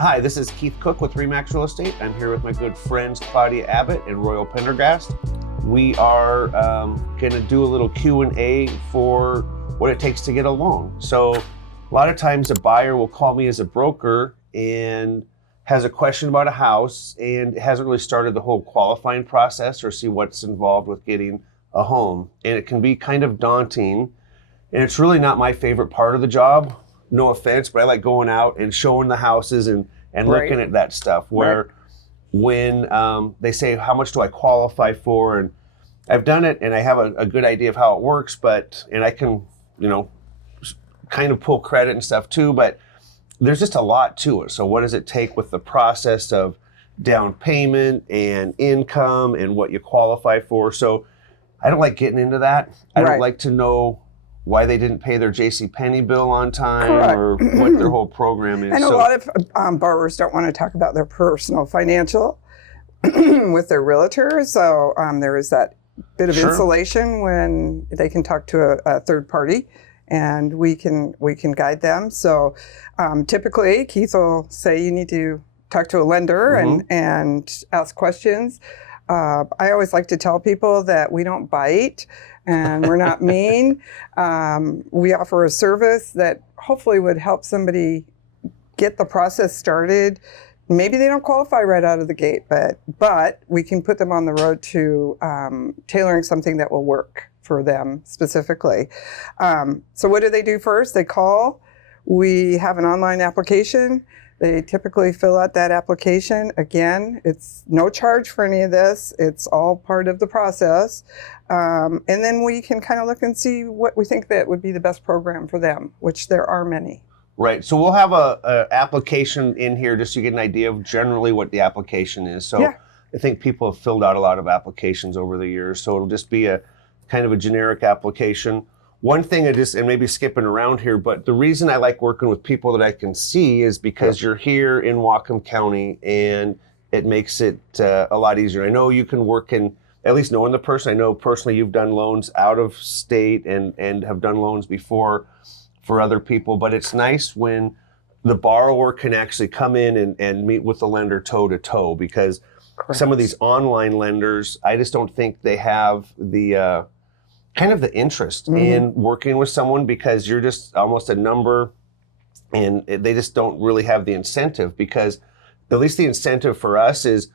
Hi, this is Keith Cook with RE/MAX Real Estate. I'm here with my good friends Claudia Abbott and Royal Pendergast. We are going to do a little Q&A for what it takes to get a loan. So a lot of times a buyer will call me as a broker and has a question about a house and hasn't really started the whole qualifying process or see what's involved with getting a home. And it can be kind of daunting. And it's really not my favorite part of the job. No offense, but I like going out and showing the houses and looking at that stuff where when they say, how much do I qualify for? And I've done it and I have a good idea of how it works, and I can, kind of pull credit and stuff too, but there's just a lot to it. So what does it take with the process of down payment and income and what you qualify for? So I don't like getting into that. I don't like to know why they didn't pay their JCPenney bill on time or what their whole program is. And a lot of borrowers don't want to talk about their personal financial with their realtor. So there is that bit of insulation when they can talk to a third party and we can guide them. So typically Keith will say you need to talk to a lender and ask questions. I always like to tell people that we don't bite and we're not mean. We offer a service that hopefully would help somebody get the process started. Maybe they don't qualify right out of the gate, but we can put them on the road to tailoring something that will work for them specifically. So what do they do first? They call. We have an online application. They typically fill out that application. Again, it's no charge for any of this. It's all part of the process. And then we can kind of look and see what we think that would be the best program for them, which there are many. Right. So we'll have a application in here just so you get an idea of generally what the application is. So I think people have filled out a lot of applications over the years. So it'll just be a kind of a generic application. One thing and maybe skipping around here, but the reason I like working with people that I can see is because you're here in Whatcom County and it makes it a lot easier. I know you can work in, at least knowing the person, I know personally you've done loans out of state and have done loans before for other people, but it's nice when the borrower can actually come in and meet with the lender toe to toe, because some of these online lenders, I just don't think they have the kind of the interest in working with someone, because you're just almost a number and they just don't really have the incentive, because at least the incentive for us is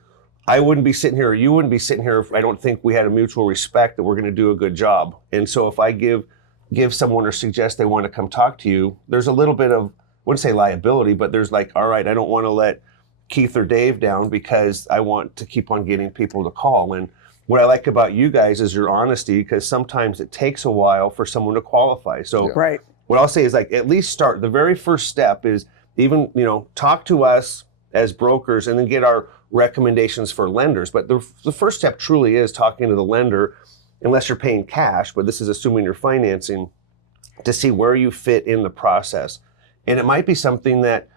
I wouldn't be sitting here or you wouldn't be sitting here if I don't think we had a mutual respect that we're going to do a good job. And so if I give someone or suggest they want to come talk to you, there's a little bit of, I wouldn't say liability, but there's like, all right, I don't want to let Keith or Dave down because I want to keep on getting people to call. And what I like about you guys is your honesty, because sometimes it takes a while for someone to qualify. So what I'll say is, like, at least start. The very first step is even, talk to us as brokers and then get our recommendations for lenders. But the first step truly is talking to the lender, unless you're paying cash, but this is assuming you're financing, to see where you fit in the process. And it might be something that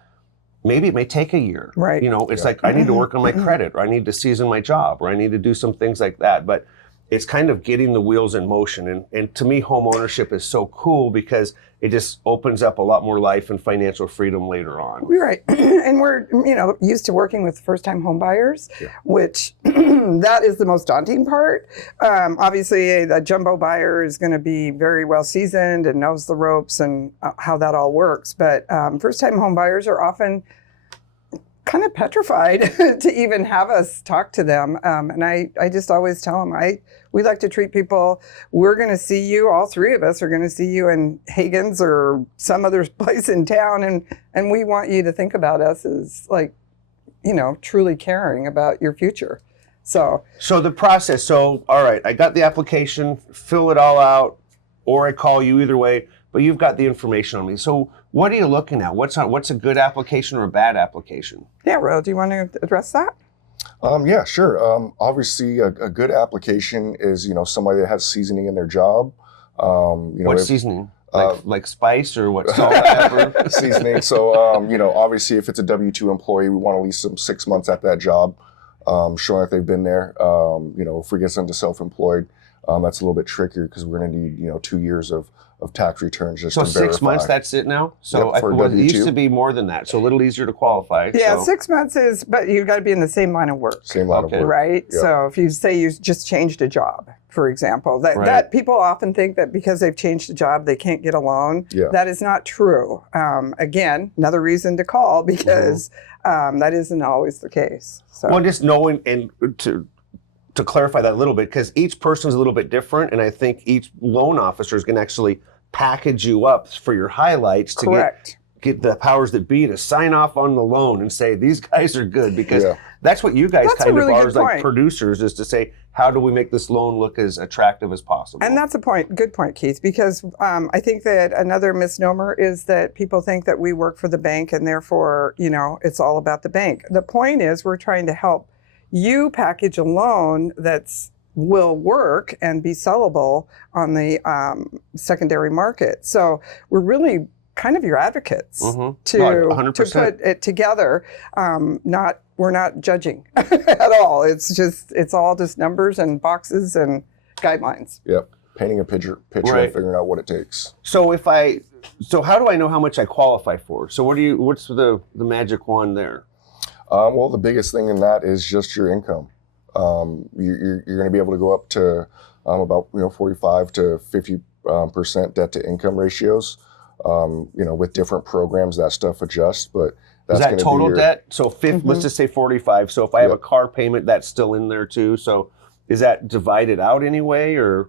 maybe it may take a year. Right. It's like, I need to work on my credit, or I need to season my job, or I need to do some things like that. But it's kind of getting the wheels in motion. And to me, home ownership is so cool because it just opens up a lot more life and financial freedom later on. Right. And we're, used to working with first-time home buyers, which that is the most daunting part. Obviously, the jumbo buyer is going to be very well seasoned and knows the ropes and how that all works. But first-time home buyers are often kind of petrified to even have us talk to them. And I just always tell them, we like to treat people, we're going to see you, all three of us are going to see you in Hagen's or some other place in town. And we want you to think about us as like, truly caring about your future. So the process, all right, I got the application, fill it all out, or I call you, either way, but you've got the information on me. So what are you looking at? What's a good application or a bad application? Yeah, Ro, do you want to address that? Yeah, sure. Obviously, a good application is, somebody that has seasoning in their job. What seasoning? Like spice or what? Salt, pepper? Seasoning. So, obviously, if it's a W-2 employee, we want at least 6 months at that job, showing that they've been there. If we get into self-employed, that's a little bit trickier because we're going to need, 2 years of of tax returns just So to 6 months, verify. that's it now? So Yep, for it used W-2. to be more than that, so a little easier to qualify. Yeah, so. 6 months is, but you've got to be in the same line of work. Same line Okay. of work. Right? Yep. So if you say you just changed a job, for example, that, Right. that people often think that because they've changed a job, they can't get a loan. Yeah. That is not true. Again, another reason to call because that isn't always the case. So. Well, just knowing and to clarify that a little bit, because each person's a little bit different, and I think each loan officer is going to actually package you up for your highlights to Correct. get the powers that be to sign off on the loan and say these guys are good, because Yeah. that's what you guys That's a kind really of are good as like point. producers, is to say how do we make this loan look as attractive as possible. And that's a point, good point, Keith, because I think that another misnomer is that people think that we work for the bank and therefore, it's all about the bank. The point is we're trying to help you package a loan that's will work and be sellable on the secondary market. So we're really kind of your advocates Mhm. to, No, to 100%. put it together. We're not judging at all. It's all just numbers and boxes and guidelines. Yep. Painting a picture Right. and figuring out what it takes. So how do I know how much I qualify for? So what's the magic wand there? Well, the biggest thing in that is just your income. You're going to be able to go up to about 45 to 50% debt to income ratios. With different programs, that stuff adjusts, but that's Is that gonna be total your- debt? So let's just say 45. So if I have a Yep. car payment, that's still in there too. So is that divided out anyway, or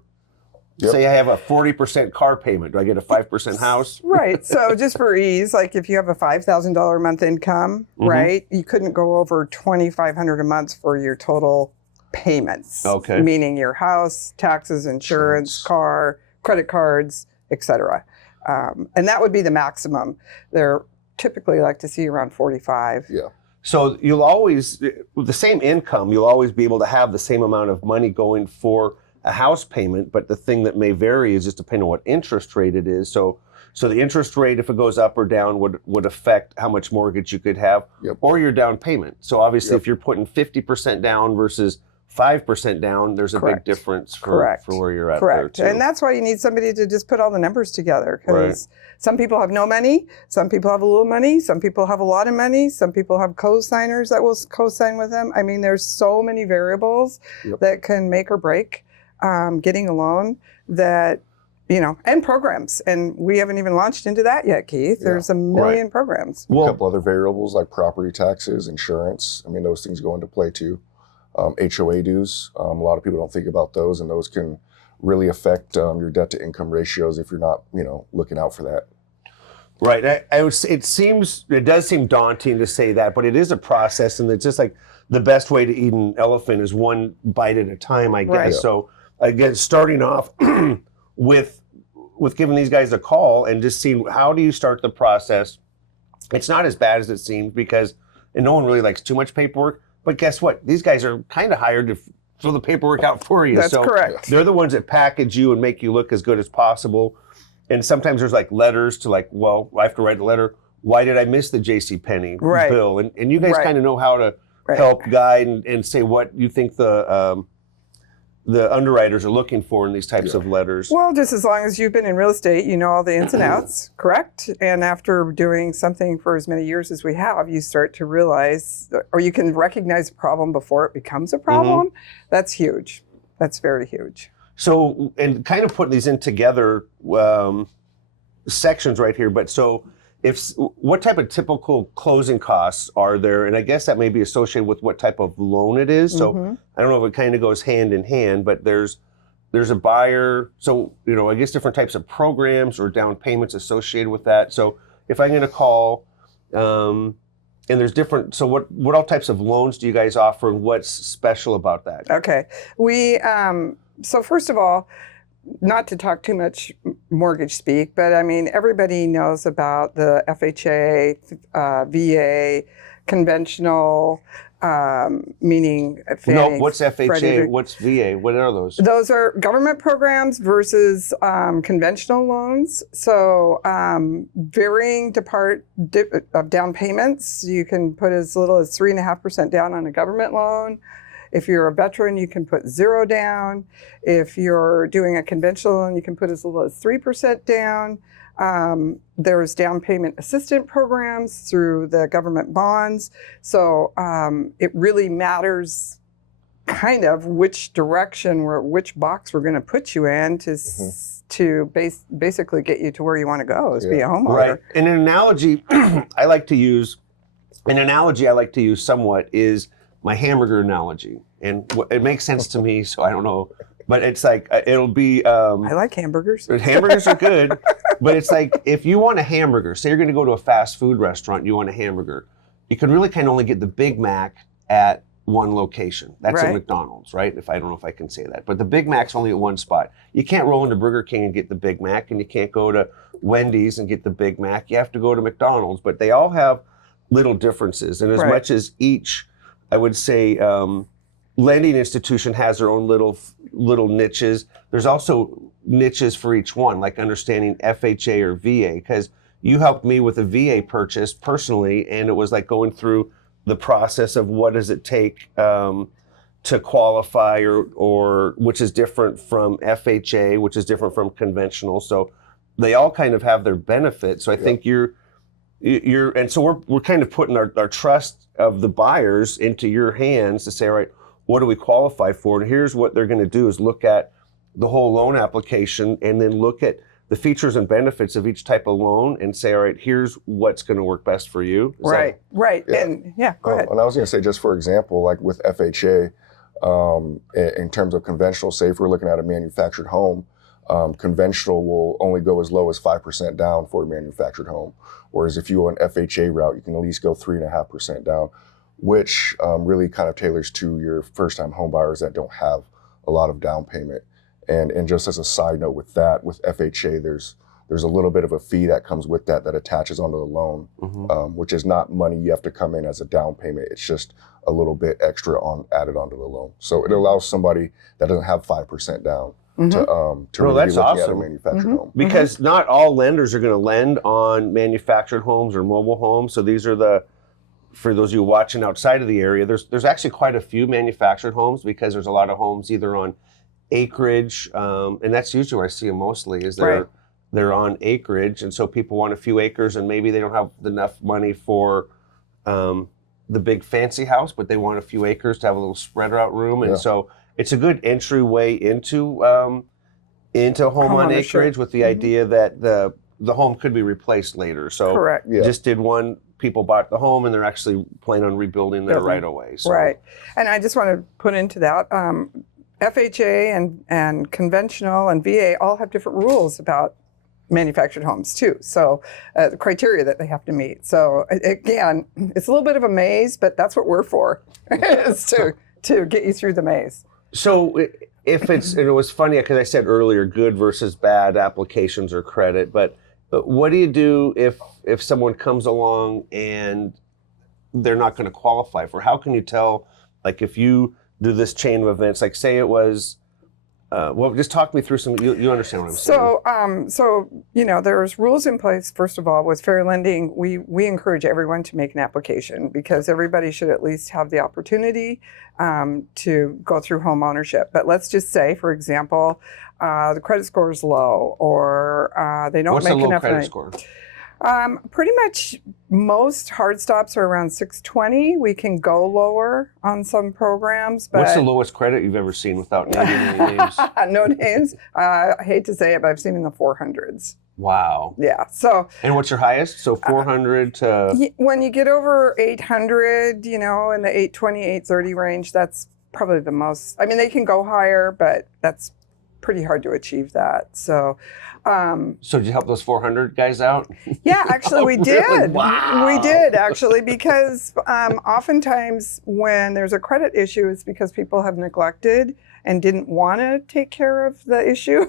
Yep. say I have a 40% car payment, do I get a 5% house? Right. So just for ease, like if you have a $5,000 a month income, right, you couldn't go over $2,500 a month for your total payments. Okay. Meaning your house, taxes, insurance, car, credit cards, etc. And that would be the maximum. They're typically like to see around 45. Yeah. So you'll always, with the same income, you'll always be able to have the same amount of money going for a house payment, but the thing that may vary is just depending on what interest rate it is. So the interest rate, if it goes up or down, would affect how much mortgage you could have, Yep. or your down payment. So obviously, Yep. if you're putting 50% down versus 5% down, there's a Correct. big difference for where you're at. Correct. There too. And that's why you need somebody to just put all the numbers together, because some people have no money, some people have a little money, some people have a lot of money, some people have co-signers that will co-sign with them. I mean, there's so many variables Yep. that can make or break getting a loan that, and programs. And we haven't even launched into that yet, Keith. Yeah. There's a million programs. A couple other variables like property taxes, insurance. I mean, those things go into play too. HOA dues. A lot of people don't think about those, and those can really affect your debt to income ratios if you're not, looking out for that. Right. It does seem daunting to say that, but it is a process, and it's just like the best way to eat an elephant is one bite at a time, I guess. Right. So again, starting off with giving these guys a call and just seeing how do you start the process. It's not as bad as it seems, because and no one really likes too much paperwork. But guess what? These guys are kind of hired to fill the paperwork out for you. That's so correct. They're the ones that package you and make you look as good as possible. And sometimes there's like letters to I have to write a letter. Why did I miss the JCPenney Right. bill? And you guys Right. kind of know how to Right. help guide and say what you think the underwriters are looking for in these types of letters. Well, just as long as you've been in real estate, you know all the ins and outs, correct? And after doing something for as many years as we have, you start to realize, or you can recognize a problem before it becomes a problem. That's huge. That's very huge. So, and kind of putting these in together, sections right here, but so what type of typical closing costs are there? And I guess that may be associated with what type of loan it is. So I don't know if it kind of goes hand in hand, but there's a buyer. So, I guess different types of programs or down payments associated with that. So if I'm going to call, and there's different, so what all types of loans do you guys offer, and what's special about that? Okay. So first of all, not to talk too much mortgage speak, but I mean, everybody knows about the FHA, VA, conventional, meaning No, what's FHA? Freddie. What's VA? What are those? Those are government programs versus conventional loans. So varying of down payments. You can put as little as 3.5% down on a government loan. If you're a veteran, you can put 0 down. If you're doing a conventional loan, you can put as little as 3% down. There's down payment assistance programs through the government bonds. So it really matters kind of which direction or which box we're going to put you in to basically get you to where you want to go is be a homeowner. Right. And an analogy I like to use somewhat is my hamburger analogy. And it makes sense to me, so I don't know. But it's like, it'll be... I like hamburgers. Hamburgers are good, but it's like, if you want a hamburger, say you're going to go to a fast food restaurant, you want a hamburger, you can really kind of only get the Big Mac at one location. That's at McDonald's, right? I don't know if I can say that. But the Big Mac's only at one spot. You can't roll into Burger King and get the Big Mac, and you can't go to Wendy's and get the Big Mac. You have to go to McDonald's. But they all have little differences. And as much as each, I would say, lending institution has their own little niches, there's also niches for each one, like understanding FHA or VA, because you helped me with a VA purchase personally, and it was like going through the process of what does it take to qualify, or which is different from FHA, which is different from conventional. So they all kind of have their benefits. So I think and so we're kind of putting our trust of the buyers into your hands to say, all right, what do we qualify for? And here's what they're going to do is look at the whole loan application and then look at the features and benefits of each type of loan and say, all right, here's what's going to work best for you. Right. Yeah. And go ahead. And I was going to say, just for example, like with FHA, in terms of conventional, say if we're looking at a manufactured home, conventional will only go as low as 5% down for a manufactured home. Whereas if you go an FHA route, you can at least go 3.5% down, which really kind of tailors to your first-time home buyers that don't have a lot of down payment. And just as a side note with that, with FHA, there's a little bit of a fee that comes with that attaches onto the loan, which is not money you have to come in as a down payment. It's just a little bit extra added onto the loan. So it allows somebody that doesn't have 5% down to really be looking at a manufactured home. Because not all lenders are going to lend on manufactured homes or mobile homes. So these are for those of you watching outside of the area, there's actually quite a few manufactured homes because there's a lot of homes either on acreage, and that's usually where I see them mostly, is they're on acreage, and so people want a few acres and maybe they don't have enough money for the big fancy house, but they want a few acres to have a little spread out room. And so it's a good entryway into home on acreage with the idea that the home could be replaced later. So just did one, people bought the home and they're actually planning on rebuilding there right away. So. Right. And I just want to put into that, FHA and conventional and VA all have different rules about manufactured homes too. So the criteria that they have to meet. So again, it's a little bit of a maze, but that's what we're for, is to get you through the maze. So if it's, and it was funny because I said earlier, good versus bad applications or credit, but what do you do if someone comes along and they're not going to qualify for? How can you tell, like if you do this chain of events, like say it was, well, just talk me through some, you understand what I'm saying. So, there's rules in place, first of all, with fair lending. We encourage everyone to make an application because everybody should at least have the opportunity to go through home ownership. But let's just say, for example, the credit score is low or they don't make enough money. What's a low credit score? Pretty much most hard stops are around 620. We can go lower on some programs. But what's the lowest credit you've ever seen without naming any names? No names. I hate to say it, but I've seen in the 400s. Wow. Yeah. So. And what's your highest? So 400 to. When you get over 800, in the 820, 830 range, that's probably the most. I mean, they can go higher, but that's pretty hard to achieve that. So. So did you help those 400 guys out? Yeah, actually we did. Really? Wow. We did actually because oftentimes when there's a credit issue, it's because people have neglected and didn't want to take care of the issue.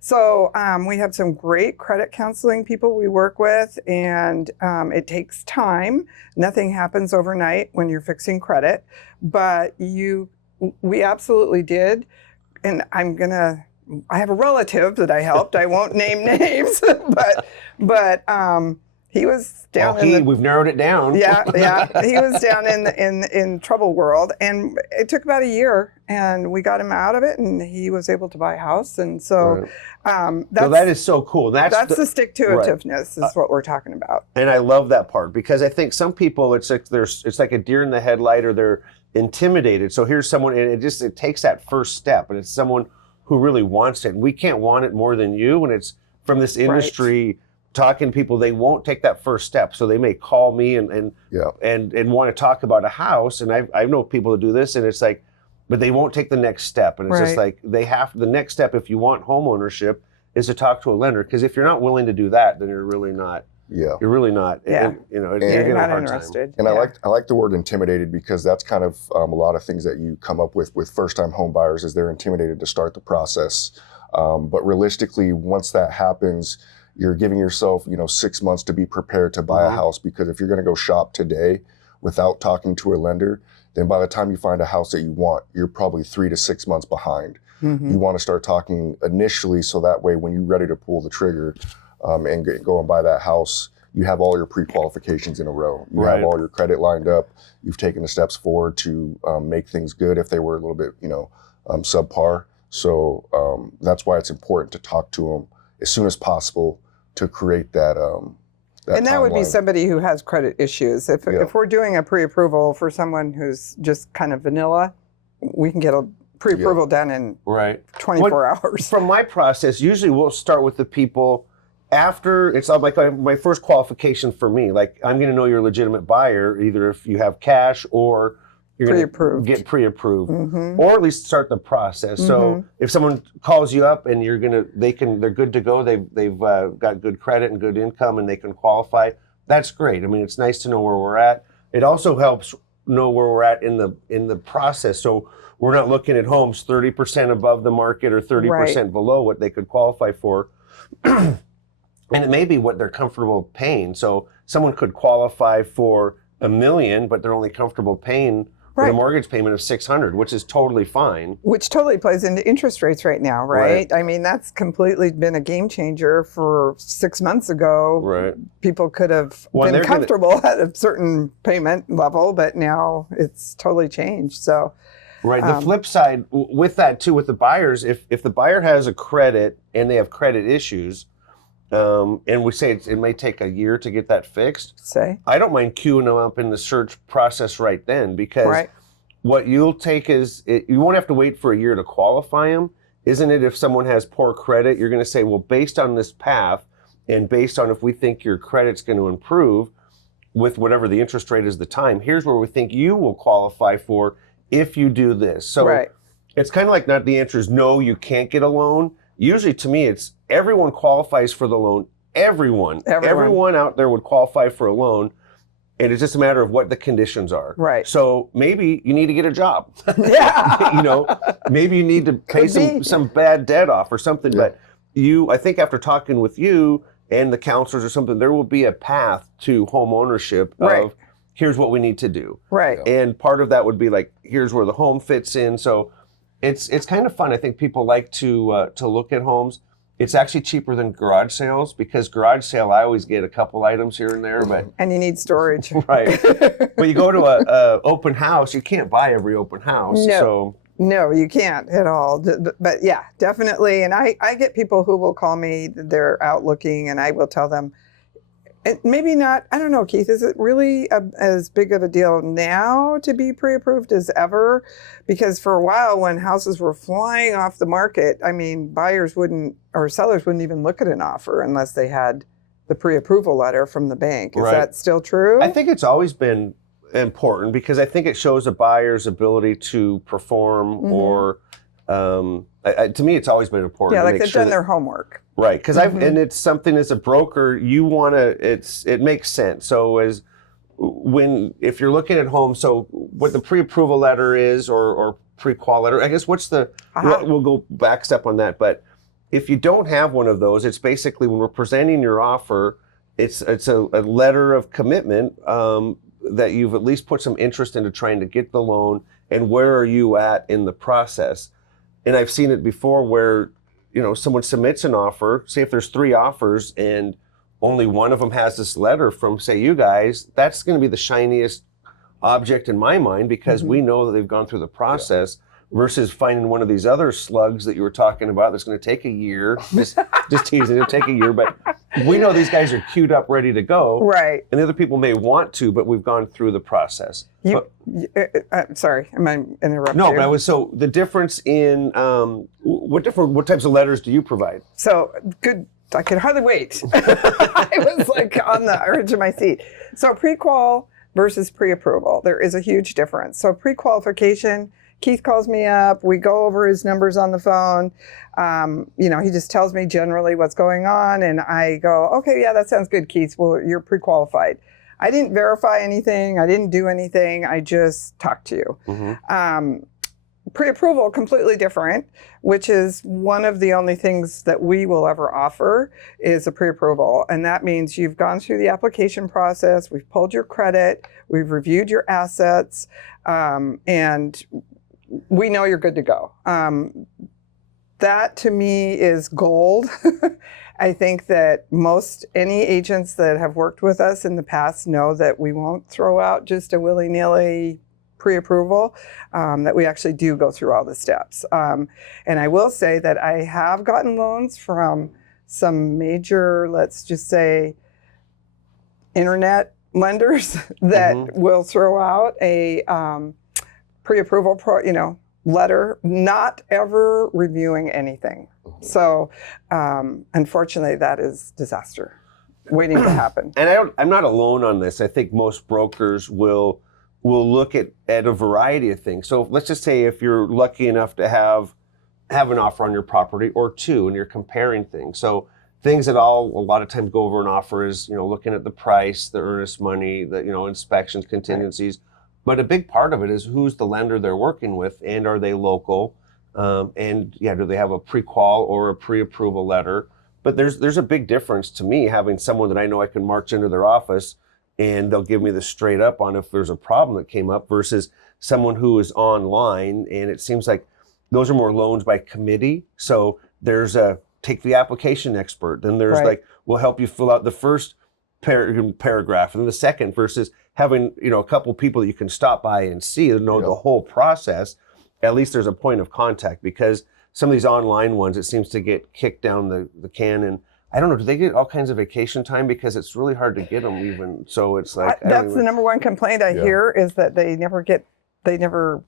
So we have some great credit counseling people we work with, and it takes time. Nothing happens overnight when you're fixing credit, but we absolutely did. And I have a relative that I helped. I won't name names, but He was down in we've narrowed it down. Yeah. He was down in trouble world, and it took about a year, and we got him out of it, and he was able to buy a house. And so, so that is so cool. That's the stick-to-itiveness is what we're talking about. And I love that part, because I think some people, it's like a deer in the headlight, or they're intimidated. So here's someone, and it takes that first step, and it's someone who really wants it. And we can't want it more than you. And it's from this industry. Talking to people, they won't take that first step, so they may call me and want to talk about a house, and I know people that do this, and it's like, but they won't take the next step, and it's just like the next step, if you want home ownership, is to talk to a lender, because if you're not willing to do that, then you're really not. You're really not. And, you're not a hard interested. Time. And I like the word intimidated, because that's kind of a lot of things that you come up with first-time home buyers, is they're intimidated to start the process. But realistically, once that happens, you're giving yourself, 6 months to be prepared to buy a house, because if you're going to go shop today without talking to a lender, then by the time you find a house that you want, you're probably 3 to 6 months behind. You want to start talking initially, so that way when you're ready to pull the trigger and go and buy that house, you have all your pre-qualifications in a row. You have all your credit lined up. You've taken the steps forward to make things good if they were a little bit, subpar. So that's why it's important to talk to them as soon as possible to create that. And that would be somebody who has credit issues. If we're doing a pre-approval for someone who's just kind of vanilla, we can get a pre-approval done in 24 hours. From my process, usually we'll start with the people after, it's like my first qualification for me. Like, I'm going to know you're a legitimate buyer, either if you have cash or you're going to get pre-approved, or at least start the process. So if someone calls you up and they're good to go, they've got good credit and good income, and they can qualify, that's great. I mean, it's nice to know where we're at. It also helps know where we're at in the process. So we're not looking at homes 30% above the market or 30% below what they could qualify for. And it may be what they're comfortable paying. So someone could qualify for $1 million, but they're only comfortable paying with a mortgage payment of $600, which is totally fine. Which totally plays into interest rates right now, right? I mean, that's completely been a game changer. For 6 months ago, people could have been comfortable at a certain payment level, but now it's totally changed. So, the flip side with that too, with the buyers, if the buyer has a credit and they have credit issues, and we say it may take a year to get that fixed. I don't mind queuing them up in the search process right then, because what you'll take is, you won't have to wait for a year to qualify them. Isn't it, if someone has poor credit, you're going to say, well, based on this path, and based on if we think your credit's going to improve with whatever the interest rate is at the time, here's where we think you will qualify for if you do this. So it's kind of like, not the answer is no, you can't get a loan. Usually, to me, it's everyone qualifies for the loan. Everyone out there would qualify for a loan, and it's just a matter of what the conditions are. So maybe you need to get a job. Maybe you need to pay some bad debt off or something. But I think after talking with you and the counselors or something, there will be a path to home ownership of here's what we need to do. And part of that would be like, here's where the home fits in. So it's kind of fun. I think people like to look at homes. It's actually cheaper than garage sales, because garage sale, I always get a couple items here and there, and you need storage. But you go to a open house, you can't buy every open house. No, you can't at all. But yeah, definitely. And I get people who will call me, they're out looking, and I will tell them, and maybe not, I don't know, Keith, is it really as big of a deal now to be pre-approved as ever? Because for a while, when houses were flying off the market, I mean, sellers wouldn't even look at an offer unless they had the pre-approval letter from the bank. Is that still true? I think it's always been important, because I think it shows a buyer's ability to perform, or to me, it's always been important. Yeah, like they've done their homework. Because and it's something, as a broker, you want to, it makes sense. So if you're looking at homes, so what the pre-approval letter is, or pre-qual letter, I guess we'll go back step on that. But if you don't have one of those, it's basically, when we're presenting your offer, it's a letter of commitment that you've at least put some interest into trying to get the loan, and where are you at in the process. And I've seen it before where, someone submits an offer, say if there's 3 offers, and only one of them has this letter from, say, you guys, that's going to be the shiniest object in my mind because we know that they've gone through the process versus finding one of these other slugs that you were talking about that's going to take a year. Just teasing, it'll take a year, but we know these guys are queued up, ready to go. Right. And the other people may want to, but we've gone through the process. Sorry, am I interrupting? No, but so the difference in what types of letters do you provide? So good. I could hardly wait. I was like on the edge of my seat. So pre-qual versus pre-approval. There is a huge difference. So pre-qualification, Keith calls me up. We go over his numbers on the phone. He just tells me generally what's going on. And I go, okay, yeah, that sounds good, Keith. Well, you're pre-qualified. I didn't verify anything. I didn't do anything. I just talked to you. Pre-approval, completely different, which is one of the only things that we will ever offer is a pre-approval. And that means you've gone through the application process, we've pulled your credit, we've reviewed your assets, and we know you're good to go. That to me is gold. I think that any agents that have worked with us in the past know that we won't throw out just a willy-nilly pre-approval, that we actually do go through all the steps. And I will say that I have gotten loans from some major, let's just say, internet lenders that will throw out a pre-approval letter, not ever reviewing anything. So unfortunately, that is disaster waiting to happen. And I'm not alone on this. I think most brokers will look at a variety of things. So let's just say if you're lucky enough to have an offer on your property or two and you're comparing things. So things that a lot of times go over an offer is, looking at the price, the earnest money, the, inspections, contingencies. Right. But a big part of it is who's the lender they're working with and are they local? Do they have a pre-qual or a pre-approval letter? But there's a big difference to me having someone that I know I can march into their office and they'll give me the straight up on if there's a problem that came up versus someone who is online. And it seems like those are more loans by committee. So there's take the application expert. Then there's we'll help you fill out the first paragraph and then the second versus having, a couple people that you can stop by and see and know the whole process. At least there's a point of contact because some of these online ones, it seems to get kicked down the can and I don't know, do they get all kinds of vacation time? Because it's really hard to get them even. So it's like... That's the number one complaint I hear is that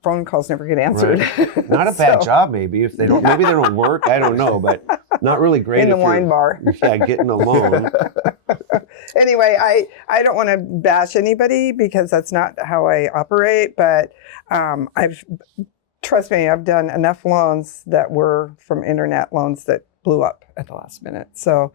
phone calls never get answered. Right. Not a bad job maybe if they don't, maybe they don't work, I don't know, but not really great in the wine bar. Yeah, getting a loan. Anyway, I don't want to bash anybody because that's not how I operate, but trust me, I've done enough loans that were from internet loans that blew up at the last minute. So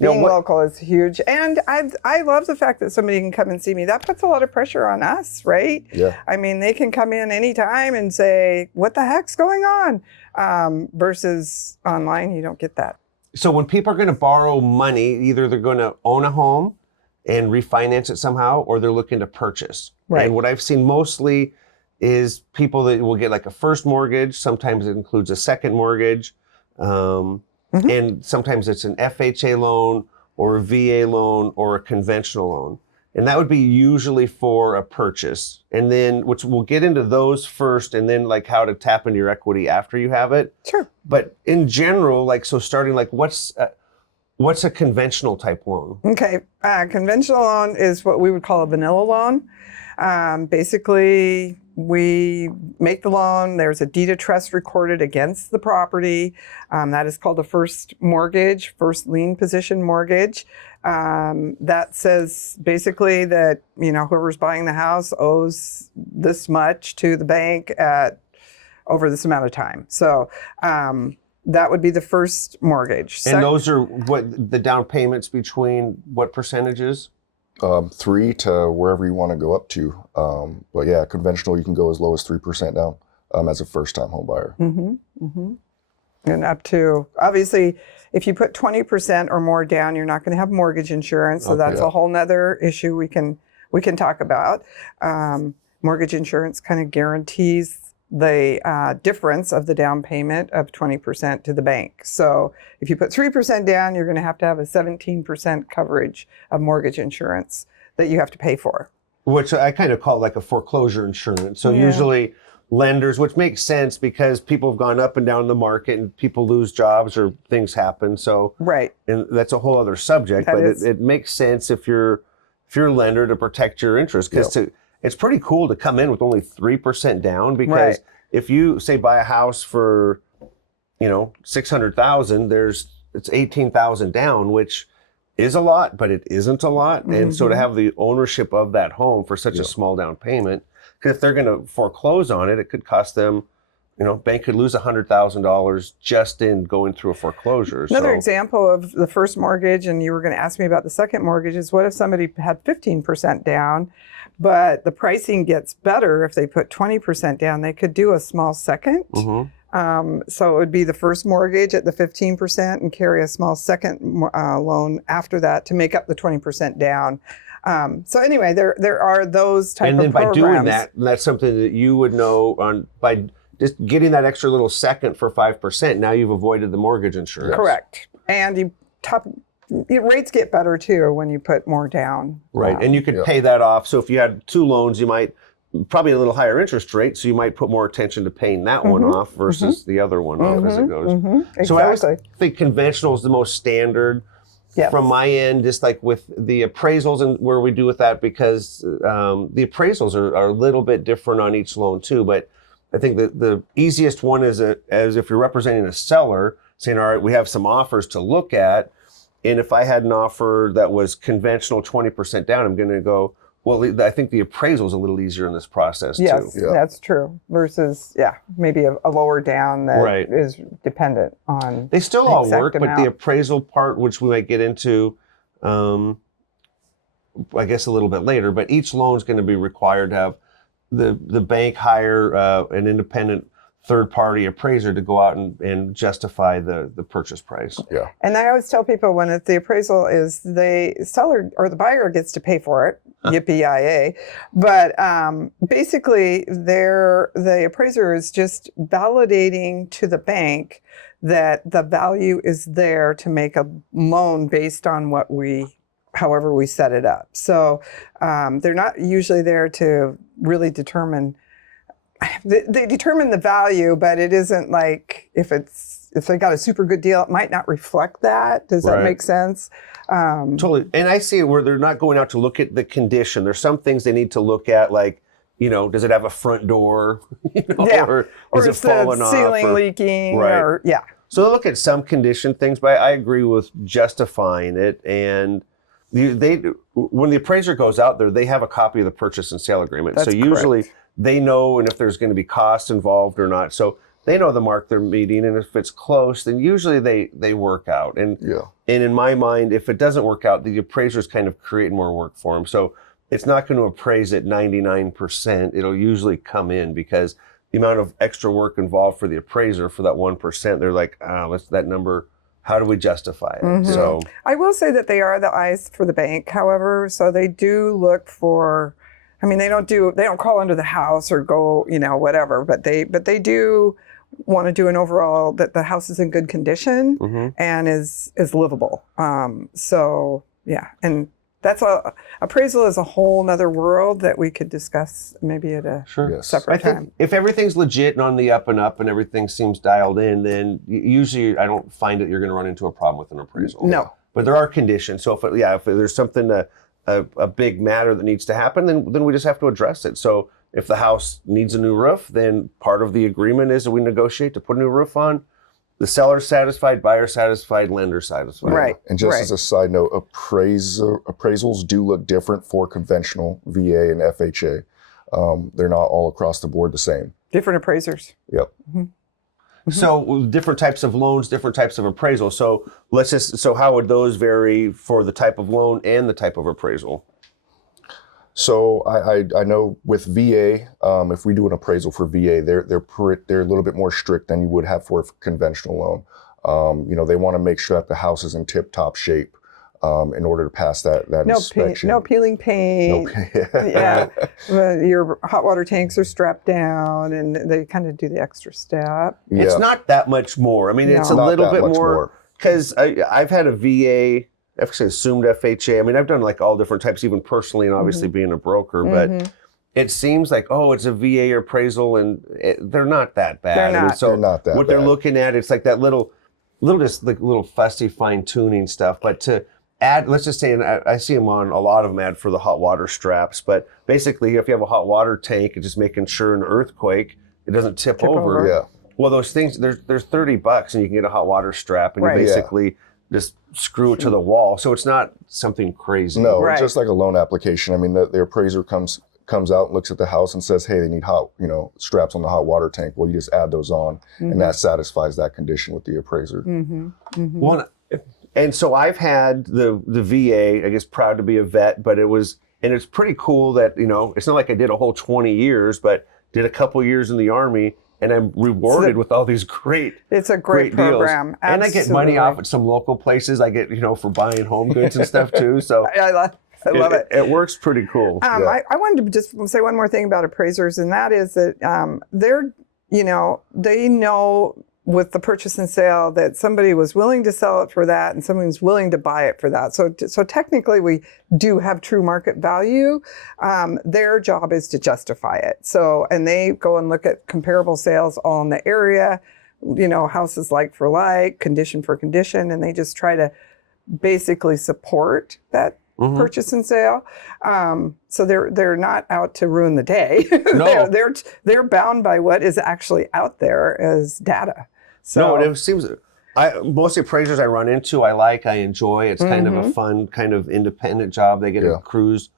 being local is huge. And I love the fact that somebody can come and see me. That puts a lot of pressure on us, right? Yeah. I mean, they can come in anytime and say, what the heck's going on? Versus online, you don't get that. So when people are going to borrow money, either they're going to own a home and refinance it somehow, or they're looking to purchase. Right. And what I've seen mostly is people that will get like a first mortgage. Sometimes it includes a second mortgage. And sometimes it's an FHA loan or a VA loan or a conventional loan. And that would be usually for a purchase. And then, which we'll get into those first and then like how to tap into your equity after you have it. Sure. But in general, starting what's a conventional type loan? Okay. Conventional loan is what we would call a vanilla loan. Basically, we make the loan. There's a deed of trust recorded against the property. That is called a first mortgage, first lien position mortgage. That says basically that, whoever's buying the house owes this much to the bank over this amount of time. So that would be the first mortgage. And those are what the down payments between what percentages? 3 to wherever you want to go up to. But yeah, conventional, you can go as low as 3% down as a first-time home buyer. And up to, obviously, if you put 20% or more down, you're not going to have mortgage insurance. So that's a whole nother issue we can talk about. Mortgage insurance kind of guarantees the difference of the down payment of 20% to the bank. So if you put 3% down, you're going to have a 17% coverage of mortgage insurance that you have to pay for. Which I kind of call like a foreclosure insurance. So usually lenders, which makes sense because people have gone up and down the market and people lose jobs or things happen. So and that's a whole other subject, but it makes sense if you're a lender to protect your interest, because it's pretty cool to come in with only 3% down, because if you say buy a house for, $600,000, it's 18,000 down, which is a lot, but it isn't a lot. And so to have the ownership of that home for such a small down payment, because if they're going to foreclose on it, it could cost them, bank could lose $100,000 just in going through a foreclosure. Another example of the first mortgage, and you were going to ask me about the second mortgage, is what if somebody had 15% down, but the pricing gets better if they put 20% down? They could do a small second. So it would be the first mortgage at the 15% and carry a small second loan after that to make up the 20% down. So anyway, there are those type of programs. And then by doing that, that's something that you would know by just getting that extra little second for 5%. Now you've avoided the mortgage insurance. Correct. And rates get better too when you put more down. Right. And you could pay that off. So if you had two loans, you might probably a little higher interest rate, so you might put more attention to paying that one off versus the other one off as it goes. Exactly. So I always think conventional is the most standard from my end, just like with the appraisals and where we do with that, because the appraisals are a little bit different on each loan too. But I think the easiest one is as if you're representing a seller, saying, all right, we have some offers to look at. And if I had an offer that was conventional 20% down, I'm going to go, well, I think the appraisal is a little easier in this process, yes, too. That's true. Versus, maybe a lower down that is dependent on. They still all work, but the appraisal part, which we might get into, I guess a little bit later, but each loan is going to be required to have the bank hire an independent third-party appraiser to go out and justify the purchase price. Yeah. And I always tell people when the appraisal is the seller or the buyer gets to pay for it, yippee-yi-yay. But basically, the appraiser is just validating to the bank that the value is there to make a loan based on however we set it up. So they're not usually there to really determine. They determine the value, but it isn't like if they got a super good deal, it might not reflect that. Does that make sense? Totally. And I see it where they're not going out to look at the condition. There's some things they need to look at, like, does it have a front door? Or is it falling off? Ceiling leaking? So they look at some condition things, but I agree with justifying it. And when the appraiser goes out there, they have a copy of the purchase and sale agreement. That's usually correct. They know, and if there's going to be costs involved or not. So they know the mark they're meeting, and if it's close, then usually they work out. And in my mind, if it doesn't work out, the appraiser's kind of creating more work for them. So it's not going to appraise at 99%. It'll usually come in because the amount of extra work involved for the appraiser for that 1%, they're like, that number. How do we justify it? So I will say that they are the eyes for the bank, however, so they do look for. I mean, they don't call under the house or go, whatever, but they do want to do an overall that the house is in good condition and is livable. So yeah, and that's appraisal is a whole nother world that we could discuss maybe at a separate time. If everything's legit and on the up and up and everything seems dialed in, then usually I don't find that you're going to run into a problem with an appraisal. No, but there are conditions. So if there's something a big matter that needs to happen, then we just have to address it. So if the house needs a new roof, then part of the agreement is that we negotiate to put a new roof on. The seller's satisfied, buyer satisfied, lender satisfied. Right. And just as a side note, appraisals do look different for conventional VA and FHA. They're not all across the board the same. Different appraisers. Yep. So different types of loans, different types of appraisal. So how would those vary for the type of loan and the type of appraisal? So I know with VA, if we do an appraisal for VA, they're a little bit more strict than you would have for a conventional loan. They want to make sure that the house is in tip-top shape. in order to pass that inspection. No peeling paint. Yeah, your hot water tanks are strapped down, and they kind of do the extra step. Yeah. It's not that much more. I mean, it's a Not little that bit much more because I've had a VA, actually assumed FHA. I mean, I've done like all different types, even personally, and obviously being a broker, but it seems like, oh, it's a VA appraisal, and they're not that bad. They're not. I mean, so They're not that what bad. they're looking at, it's like that little fussy fine tuning stuff. But to add, let's just say, and I see them on a lot of them ad for the hot water straps. But basically, if you have a hot water tank, it's just making sure in an earthquake it doesn't tip over. Yeah. Well, those things, there's $30 and you can get a hot water strap, and Right. you basically just screw it to the wall. So it's not something crazy. No, Right. just like a loan application. I mean, the appraiser comes out and looks at the house and says, hey, they need straps on the hot water tank. Well, you just add those on, and that satisfies that condition with the appraiser. Well, and so I've had the VA, I guess, proud to be a vet, but it's pretty cool that, it's not like I did a whole 20 years, but did a couple years in the Army, and I'm rewarded with all these great It's a great program. deals. And I get money off at some local places. I get, for buying home goods and stuff too. So I love it. It works pretty cool. I wanted to just say one more thing about appraisers, and that is that they know with the purchase and sale that somebody was willing to sell it for that and someone's willing to buy it for that. So technically we do have true market value. Their job is to justify it. So, and they go and look at comparable sales all in the area, houses like for like, condition for condition, and they just try to basically support that purchase and sale. So they're not out to ruin the day. No. they're bound by what is actually out there as data. So No, it seems most appraisers I run into, I enjoy. It's kind of a fun, kind of independent job. They get to cruise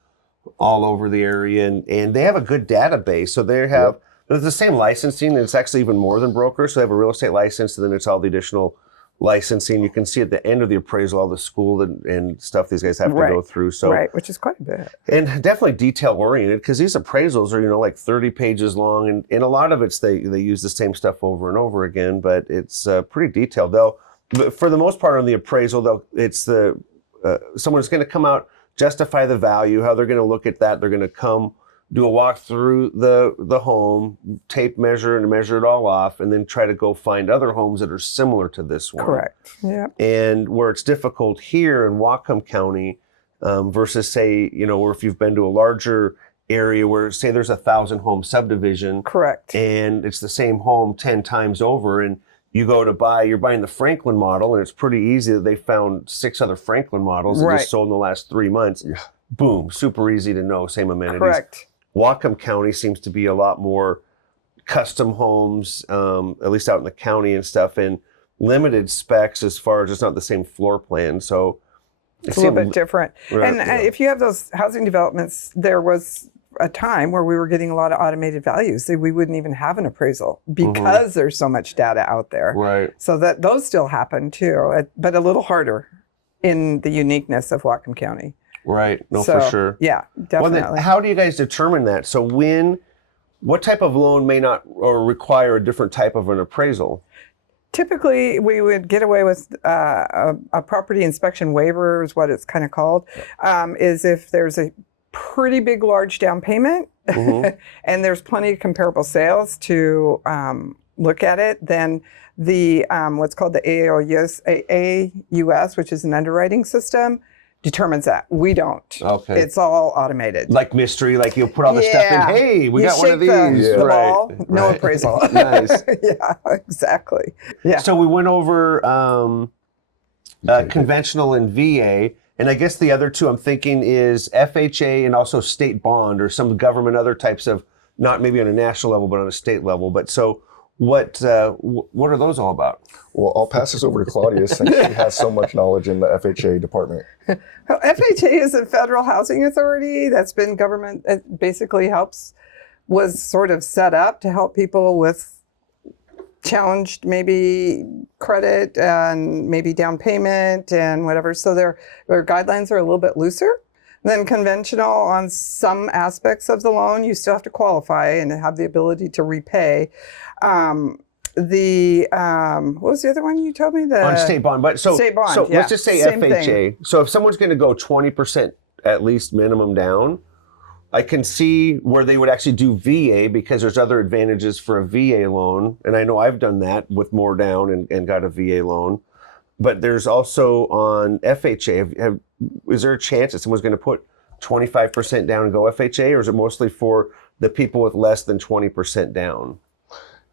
all over the area, and they have a good database. So they have there's the same licensing. And it's actually even more than brokers. So they have a real estate license, and then it's all the additional licensing. You can see at the end of the appraisal all the school and stuff these guys have to go through. So which is quite a bit. And definitely detail oriented, because these appraisals are like 30 pages long, and a lot of it's they use the same stuff over and over again, but it's pretty detailed. But for the most part on the appraisal, it's someone's going to come out, justify the value, how they're going to look at that. They're going to come do a walk through the home, tape measure and measure it all off, and then try to go find other homes that are similar to this one. Correct. Yeah. And where it's difficult here in Whatcom County versus say, or if you've been to a larger area where say there's 1,000 home subdivision. Correct. And it's the same home 10 times over, and you go to you're buying the Franklin model, and it's pretty easy that they found 6 other Franklin models that just sold in the last 3 months. Yeah. Boom, super easy to know, same amenities. Correct. Whatcom County seems to be a lot more custom homes, at least out in the county and stuff, and limited specs as far as it's not the same floor plan. So it's a little bit different. Right, and if you have those housing developments, there was a time where we were getting a lot of automated values. We wouldn't even have an appraisal because there's so much data out there. Right. So that those still happen too, but a little harder in the uniqueness of Whatcom County. Right. No, for sure. Yeah, definitely. Well, then how do you guys determine that? So what type of loan may not or require a different type of an appraisal? Typically, we would get away with a property inspection waiver is what it's kind of called, is if there's a pretty big, large down payment and there's plenty of comparable sales to look at it, then the what's called the AAUS, which is an underwriting system, determines that. We don't. Okay. It's all automated. Like mystery, like you'll put all the stuff in, hey, we got one of these. The ball, no appraisal. Nice. Yeah, exactly. Yeah. So we went over conventional and VA, and I guess the other two I'm thinking is FHA and also state bond or some government other types of, not maybe on a national level, but on a state level. But so what are those all about? Well, I'll pass this over to Claudia since she has so much knowledge in the FHA department. FHA is a federal housing authority that's been government, it basically was sort of set up to help people with challenged maybe credit and maybe down payment and whatever. So their guidelines are a little bit looser than conventional on some aspects of the loan. You still have to qualify and have the ability to repay. What was the other one you told me? On state bond, but state bond, so yeah. let's just say Same FHA. thing. So if someone's going to go 20% at least minimum down, I can see where they would actually do VA because there's other advantages for a VA loan. And I know I've done that with more down and got a VA loan. But there's also on FHA, is there a chance that someone's going to put 25% down and go FHA, or is it mostly for the people with less than 20% down?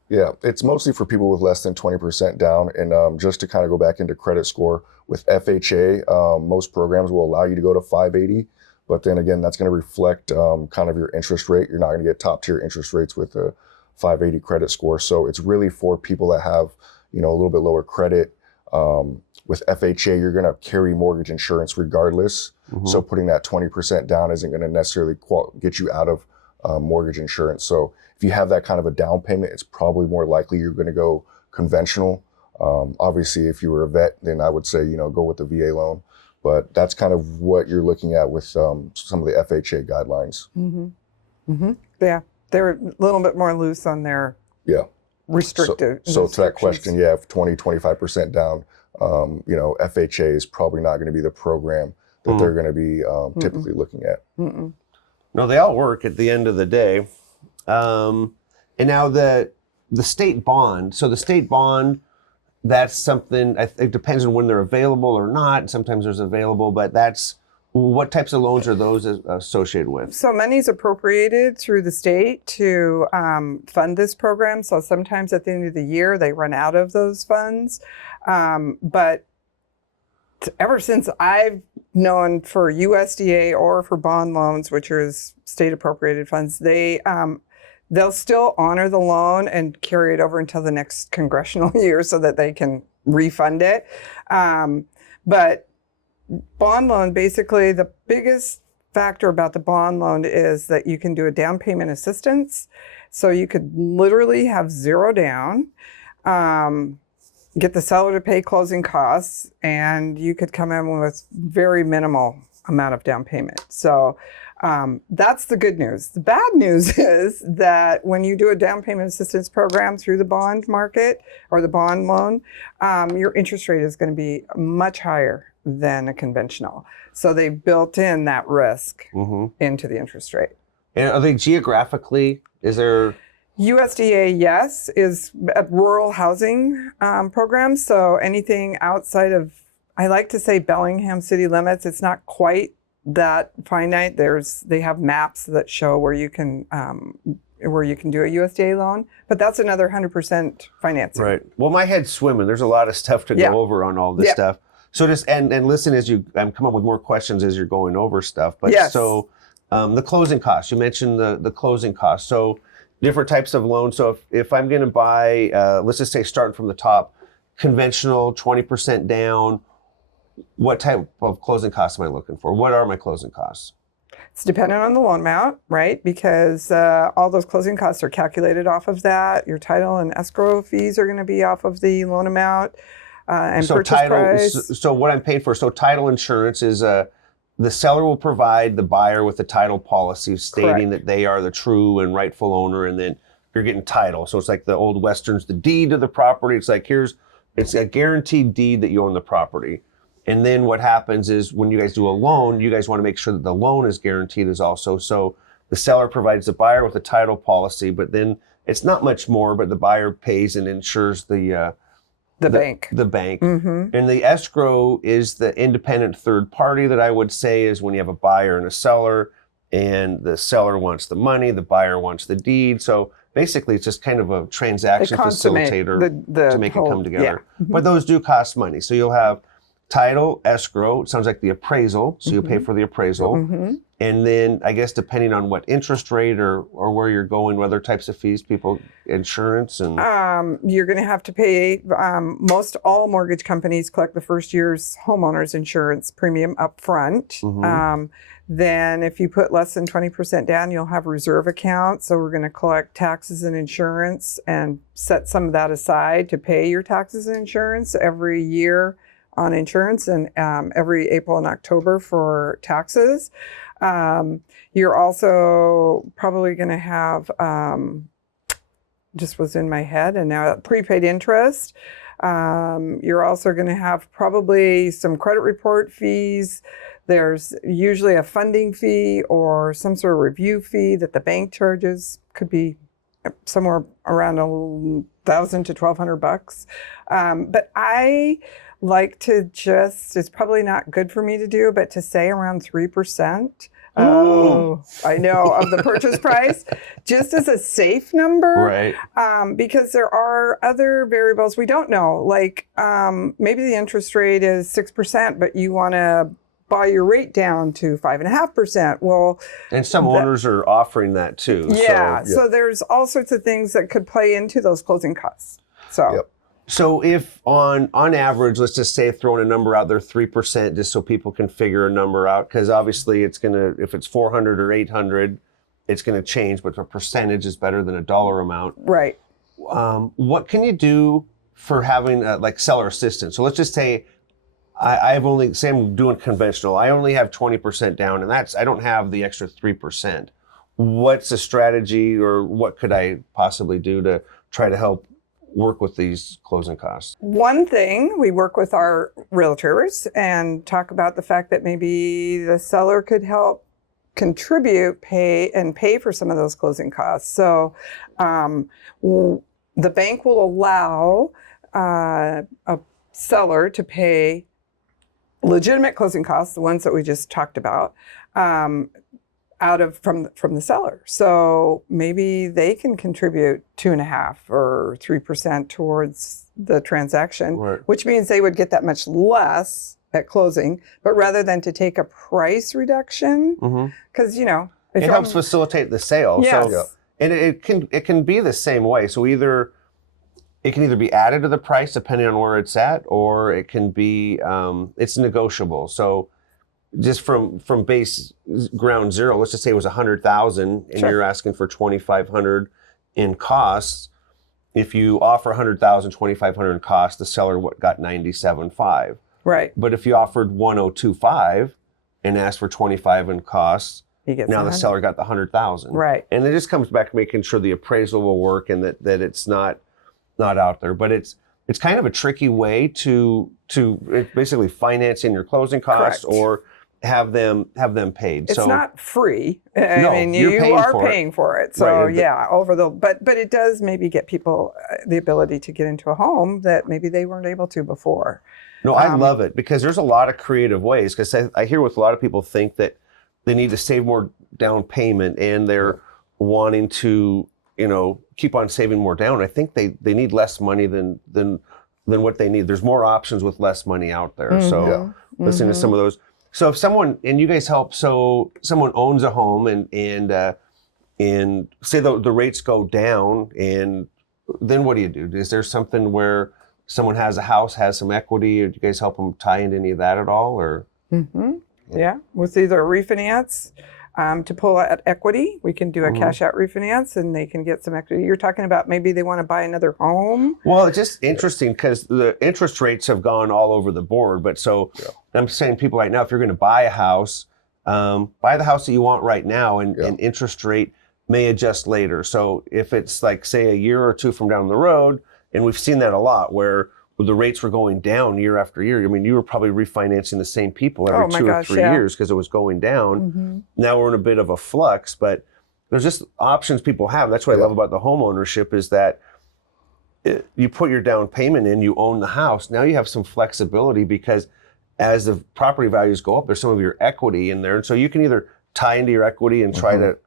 Yeah, it's mostly for people with less than 20% down. And just to kind of go back into credit score, with FHA, most programs will allow you to go to 580. But then again, that's going to reflect kind of your interest rate. You're not going to get top tier interest rates with a 580 credit score. So it's really for people that have, a little bit lower credit. With FHA, you're going to carry mortgage insurance regardless. Mm-hmm. So putting that 20% down isn't going to necessarily get you out of mortgage insurance. So if you have that kind of a down payment, it's probably more likely you're going to go conventional. Obviously, if you were a vet, then I would say, go with the VA loan. But that's kind of what you're looking at with some of the FHA guidelines. Mm-hmm. Mm-hmm. Yeah, they're a little bit more loose on their restrictive. So to that question, yeah, if 25% down, FHA is probably not going to be the program that they're going to be typically looking at. Mm-mm. No, they all work at the end of the day. And now the state bond. So the state bond, that's something, it depends on when they're available or not. Sometimes there's available, but what types of loans are those associated with? So money's appropriated through the state to fund this program. So sometimes at the end of the year, they run out of those funds. But ever since I've known for USDA or for bond loans, which are state appropriated funds, they'll still honor the loan and carry it over until the next congressional year so that they can refund it. But bond loan, basically the biggest factor about the bond loan is that you can do a down payment assistance. So you could literally have zero down, get the seller to pay closing costs, and you could come in with very minimal amount of down payment. So that's the good news. The bad news is that when you do a down payment assistance program through the bond market or the bond loan, your interest rate is going to be much higher than a conventional. So they built in that risk into the interest rate. And are they geographically, is there... USDA, yes, is a rural housing program. So anything outside of, I like to say Bellingham city limits, it's not quite that finite. They have maps that show where you can do a USDA loan, but that's another 100% financing. Right. Well, my head's swimming. There's a lot of stuff to go over on all this stuff. So just and listen as you come up with more questions as you're going over stuff. But so the closing costs. You mentioned the closing costs. So different types of loans. So if I'm going to buy, let's just say starting from the top, conventional 20% down. What type of closing costs am I looking for? What are my closing costs? It's dependent on the loan amount, right? Because all those closing costs are calculated off of that. Your title and escrow fees are going to be off of the loan amount and purchase price. So what I'm paying for, so title insurance is the seller will provide the buyer with a title policy stating that they are the true and rightful owner, and then you're getting title. So it's like the old Westerns, the deed to the property. It's like it's a guaranteed deed that you own the property. And then what happens is when you guys do a loan, you guys want to make sure that the loan is guaranteed as also. So the seller provides the buyer with a title policy, but then it's not much more, but the buyer pays and insures the bank. The bank. Mm-hmm. And the escrow is the independent third party that I would say is when you have a buyer and a seller, and the seller wants the money, the buyer wants the deed. So basically it's just kind of a transaction facilitator to make it come together. Yeah. Mm-hmm. But those do cost money. So you'll have title, escrow, it sounds like the appraisal. So you'll pay for the appraisal. Mm-hmm. And then I guess depending on what interest rate or where you're going, what other types of fees, insurance and... you're going to have to pay, most all mortgage companies collect the first year's homeowner's insurance premium up front. Mm-hmm. Then if you put less than 20% down, you'll have a reserve account. So we're going to collect taxes and insurance and set some of that aside to pay your taxes and insurance every year on insurance, and every April and October for taxes. You're also probably going to have just was in my head. And now prepaid interest. You're also going to have probably some credit report fees. There's usually a funding fee or some sort of review fee that the bank charges. Could be somewhere around $1,000 to $1,200. But I like to just, it's probably not good for me to do, but to say around 3%. Oh, I know, of the purchase price, just as a safe number. Right. Because there are other variables we don't know. Like maybe the interest rate is 6%, but you want to buy your rate down to 5.5%. Well, and some owners are offering that too. Yeah. So there's all sorts of things that could play into those closing costs. So. Yep. So if on average, let's just say throwing a number out there, 3%, just so people can figure a number out, because obviously it's gonna, if it's 400 or 800, it's gonna change, but the percentage is better than a dollar amount. Right. What can you do for having like seller assistance? So let's just say I've only, say I'm doing conventional, I only have 20% down, and I don't have the extra 3%. What's the strategy, or what could I possibly do to try to help work with these closing costs? One thing, we work with our realtors and talk about the fact that maybe the seller could help contribute, pay for some of those closing costs. So the bank will allow a seller to pay legitimate closing costs, the ones that we just talked about, from the seller. So maybe they can contribute 2.5% or 3% towards the transaction, Right. which means they would get that much less at closing. But rather than to take a price reduction, because it helps facilitate the sale. Yes. So, and it can be the same way. So it can either be added to the price depending on where it's at, or it can be it's negotiable. So just from base ground zero, let's just say it was 100,000 and you're asking for 2,500 in costs. If you offer 100,000, 2,500 in costs, the seller got 97.5. Right. But if you offered 1,025 and asked for 25 in costs, now the seller got the 100,000. Right. And it just comes back to making sure the appraisal will work and that it's not out there. But it's kind of a tricky way to basically financing your closing costs. Correct. Or have them paid. It's not free. No, I mean, you're you paying are for paying for it. So Right. but it does maybe get people the ability to get into a home that maybe they weren't able to before. No, I love it because there's a lot of creative ways. Because I hear with a lot of people think that they need to save more down payment and they're wanting to keep on saving more down. I think they need less money than what they need. There's more options with less money out there. So listening to some of those. So if someone, and you guys help, so someone owns a home and say the rates go down, and then what do you do? Is there something where someone has a house, has some equity, or do you guys help them tie into any of that at all? Or Yeah, with either a refinance to pull out equity. We can do a cash out refinance and they can get some equity. You're talking about maybe they want to buy another home? Well, it's just interesting because the interest rates have gone all over the board. But so I'm saying people right now, if you're going to buy a house, buy the house that you want right now and interest rate may adjust later. So if it's like, say, a year or two from down the road, and we've seen that a lot where the rates were going down year after year. I mean, you were probably refinancing the same people every 2 or 3 years because it was going down. Now we're in a bit of a flux, but there's just options people have. That's what I love about the home ownership is that you put your down payment in, you own the house. Now you have some flexibility because as the property values go up, there's some of your equity in there. And so you can either tie into your equity and try to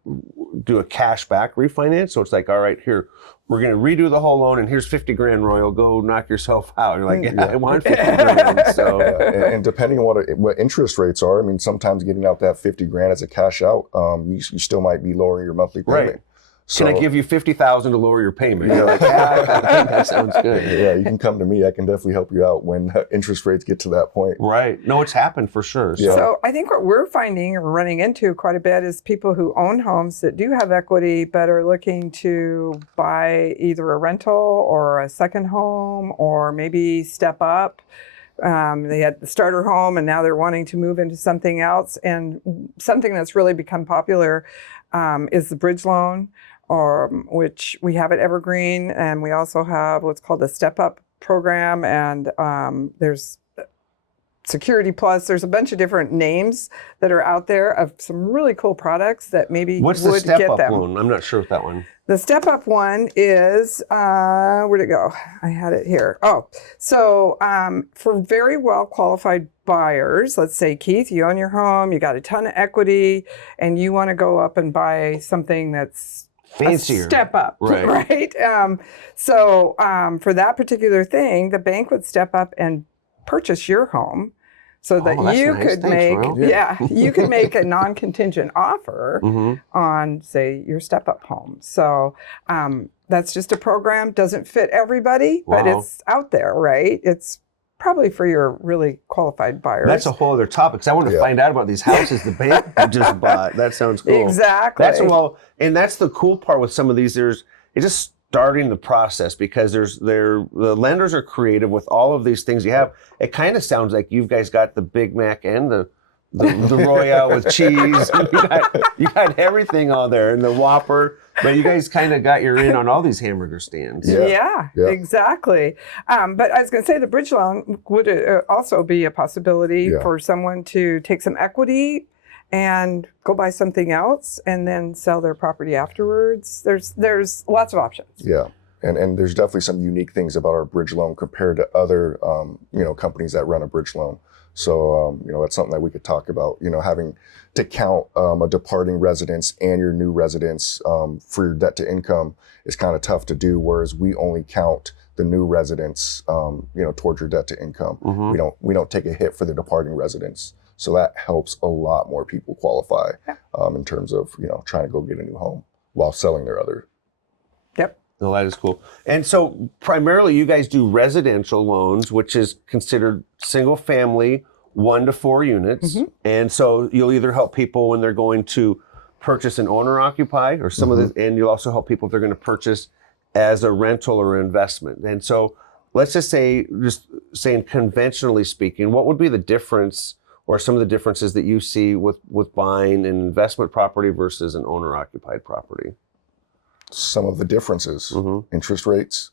do a cash back refinance. So it's like, all right, here, we're going to redo the whole loan and here's 50 grand, Royal, go knock yourself out. You're like, I want 50 grand. So, and depending on what interest rates are, I mean, sometimes getting out that 50 grand as a cash out, you still might be lowering your monthly payment. Right. So, can I give you 50,000 to lower your payment? You're like, I think that sounds good. Yeah, you can come to me. I can definitely help you out when interest rates get to that point. Right. No, it's happened for sure. So I think what we're finding or running into quite a bit is people who own homes that do have equity but are looking to buy either a rental or a second home or maybe step up. They had the starter home and now they're wanting to move into something else. And something that's really become popular is the bridge loan which we have at Evergreen, and we also have what's called the Step Up program, and there's Security Plus. There's a bunch of different names that are out there of some really cool products that maybe What's would the Step get Up them. loan? I'm not sure what that one. The Step Up one is, where'd it go? I had it here. Oh, so for very well qualified buyers, let's say, Keith, you own your home, you got a ton of equity, and you want to go up and buy something that's fancier. A step up, right? So for that particular thing, the bank would step up and purchase your home so that you could you could make a non-contingent offer on, say, your step-up home. So that's just a program. Doesn't fit everybody, but it's out there, right? It's probably for your really qualified buyers. That's a whole other topic, because I want to find out about these houses the bank just bought. That sounds cool. Exactly. And that's the cool part with some of these. It's just starting the process, because the lenders are creative with all of these things you have. It kind of sounds like you guys got the Big Mac and the Royale with cheese. You got everything on there, and the Whopper. But you guys kind of got your in on all these hamburger stands. Yeah. Exactly. But I was going to say the bridge loan would also be a possibility for someone to take some equity and go buy something else and then sell their property afterwards. There's lots of options. Yeah. And there's definitely some unique things about our bridge loan compared to other, companies that run a bridge loan. So, that's something that we could talk about, having to count a departing residence and your new residence for your debt to income is kind of tough to do. Whereas we only count the new residence, towards your debt to income. We don't take a hit for the departing residence. So that helps a lot more people qualify in terms of, trying to go get a new home while selling their other. Yep. No, that is cool. And so primarily you guys do residential loans, which is considered single family, 1 to 4 units. And so you'll either help people when they're going to purchase an owner occupied or some of the, and you'll also help people if they're going to purchase as a rental or investment. And so let's just say, saying conventionally speaking, what would be the difference or some of the differences that you see with buying an investment property versus an owner occupied property? Some of the differences, interest rates.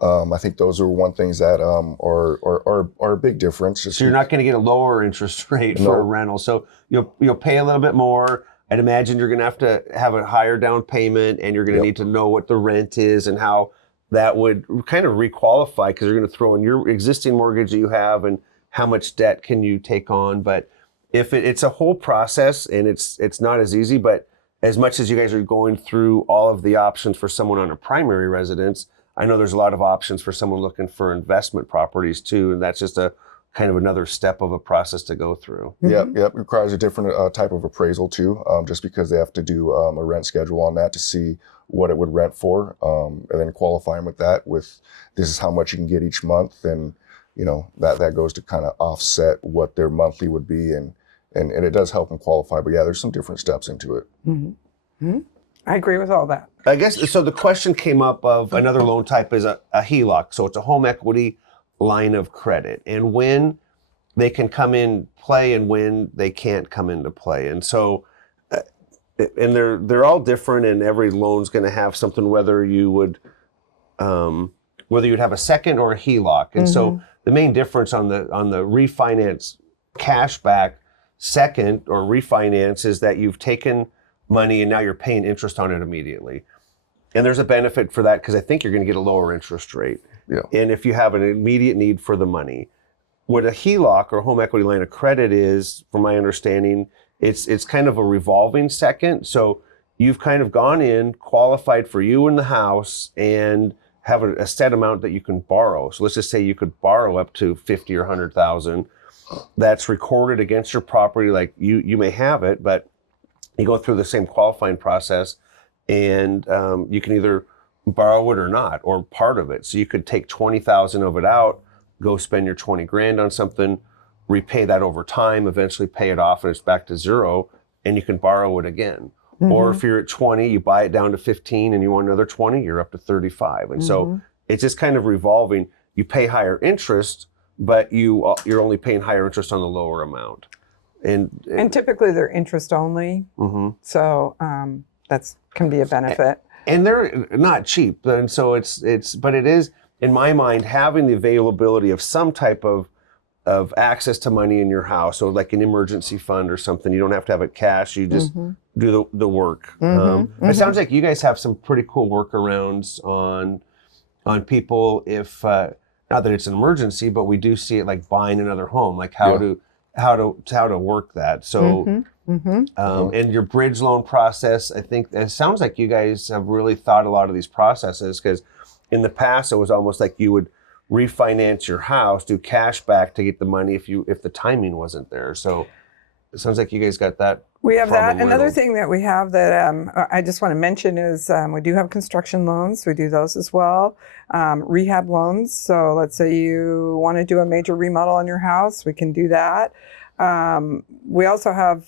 I think those are one things that are a big difference. So you're not going to get a lower interest rate for a rental. So you'll pay a little bit more. I'd imagine you're going to have a higher down payment, and you're going to need to know what the rent is and how that would kind of requalify, because you're going to throw in your existing mortgage that you have and how much debt can you take on. But if it's a whole process, and it's not as easy, but as much as you guys are going through all of the options for someone on a primary residence, I know there's a lot of options for someone looking for investment properties too, and that's just a kind of another step of a process to go through. Yep. It requires a different type of appraisal too, just because they have to do a rent schedule on that to see what it would rent for, and then qualifying with that with this is how much you can get each month, and that goes to kind of offset what their monthly would be, and it does help them qualify. But yeah, there's some different steps into it. I agree with all that. I guess, so the question came up of another loan type is a HELOC. So it's a home equity line of credit, and when they can come in play and when they can't come into play. And so, and they're all different, and every loan's going to have something, whether you'd have a second or a HELOC. And so the main difference on the refinance cashback second or refinance is that you've taken money and now you're paying interest on it immediately. And there's a benefit for that, because I think you're going to get a lower interest rate. Yeah. And if you have an immediate need for the money, what a HELOC or home equity line of credit is, from my understanding, it's kind of a revolving second. So you've kind of gone in, qualified for you in the house, and have a set amount that you can borrow. So let's just say you could borrow up to 50 or 100,000. That's recorded against your property, like you may have it, but you go through the same qualifying process, and you can either borrow it or not, or part of it. So you could take 20,000 of it out, go spend your 20 grand on something, repay that over time, eventually pay it off, and it's back to zero, and you can borrow it again. Or if you're at 20, you buy it down to 15 and you want another 20, you're up to 35. And so it's just kind of revolving. You pay higher interest, but you're only paying higher interest on the lower amount. And typically they're interest only. So That's can be a benefit. And they're not cheap. And so but it is, in my mind, having the availability of some type of access to money in your house, so like an emergency fund or something. You don't have to have it cash. You just do the work. It sounds like you guys have some pretty cool workarounds on people if not that it's an emergency, but we do see it like buying another home, like how to work that. So and your bridge loan process, I think it sounds like you guys have really thought a lot of these processes, because in the past it was almost like you would refinance your house, do cash back to get the money if the timing wasn't there. So it sounds like you guys got that. We have that. Another riddled. thing that we have that I just want to mention is we do have construction loans. We do those as well. Rehab loans. So let's say you want to do a major remodel on your house, we can do that. We also have,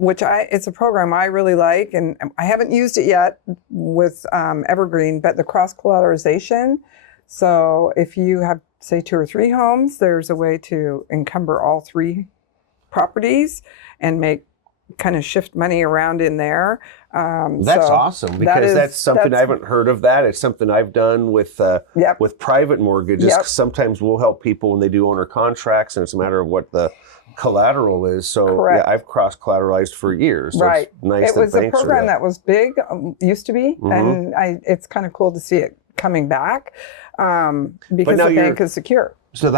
it's a program I really like, and I haven't used it yet with Evergreen, but the cross collateralization. So if you have, say, 2 or 3 homes, there's a way to encumber all 3 properties and kind of shift money around in there. That's awesome, because that's something I haven't heard of. That it's something I've done with private mortgages. Sometimes we'll help people when they do owner contracts, and it's a matter of what the collateral is. So I've cross collateralized for years. So right. It's nice. It was a program that was big, used to be, and it's kind of cool to see it coming back because the bank is secure. So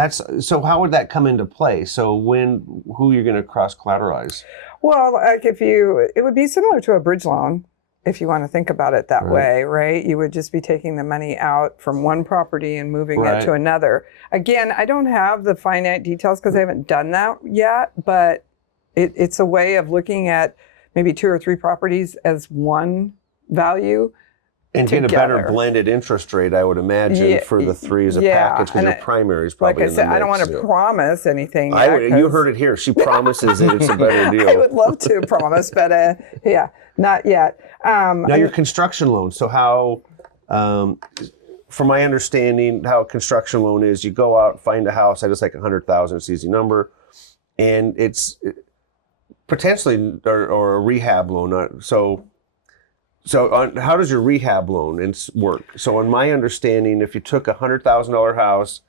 how would that come into play? So who you're going to cross collateralize? Well, like it would be similar to a bridge loan, if you want to think about it that way, right? You would just be taking the money out from one property and moving it to another. Again, I don't have the finite details because I haven't done that yet, but it's a way of looking at maybe 2 or 3 properties as one value. And get a better blended interest rate, I would imagine, for the 3 as a package, because your primary is probably like I said, I don't want to promise anything. You heard it here. She promises that it's a better deal. I would love to promise, but not yet. Now, your construction loan. So how, from my understanding, how a construction loan is, you go out, find a house, I just like $100,000, it's an easy number, and it's potentially, or a rehab loan. So how does your rehab loan work? So on my understanding, if you took a $100,000 house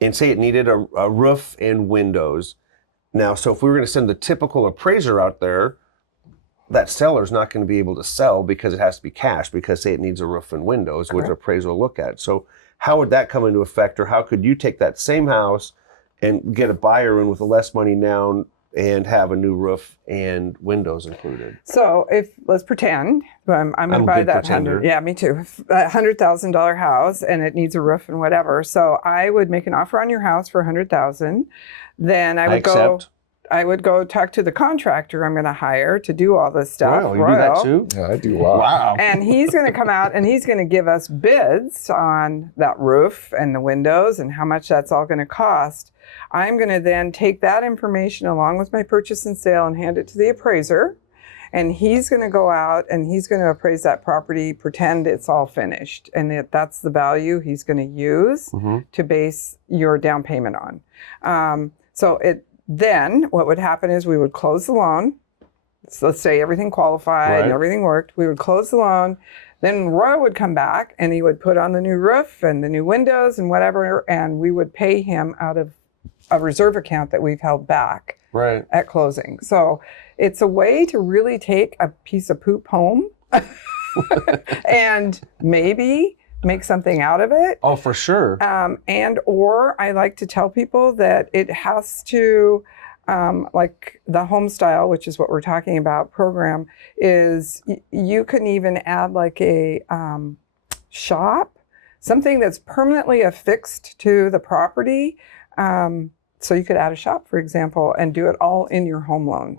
and say it needed a roof and windows, now, so if we were going to send the typical appraiser out there, that seller's not going to be able to sell because it has to be cash, because say it needs a roof and windows, which appraiser will look at. So how would that come into effect, or how could you take that same house and get a buyer in with less money down and have a new roof and windows included? So let's pretend I'm going to buy that me too, $100,000 house, and it needs a roof and whatever. So I would make an offer on your house for $100,000. Then I would go talk to the contractor I'm going to hire to do all this stuff. Wow, you do that too? Yeah, I do. Wow. And he's going to come out and he's going to give us bids on that roof and the windows and how much that's all going to cost. I'm going to then take that information along with my purchase and sale and hand it to the appraiser. And he's going to go out and he's going to appraise that property, pretend it's all finished. And that's the value he's going to use to base your down payment on. Then what would happen is we would close the loan. So let's say everything qualified and everything worked. We would close the loan. Then Roy would come back and he would put on the new roof and the new windows and whatever, and we would pay him out of a reserve account that we've held back at closing. So it's a way to really take a piece of poop home and maybe make something out of it. Oh, for sure. Or I like to tell people that it has to, like the home style, which is what we're talking about, program, is you can even add like a shop, something that's permanently affixed to the property. So you could add a shop, for example, and do it all in your home loan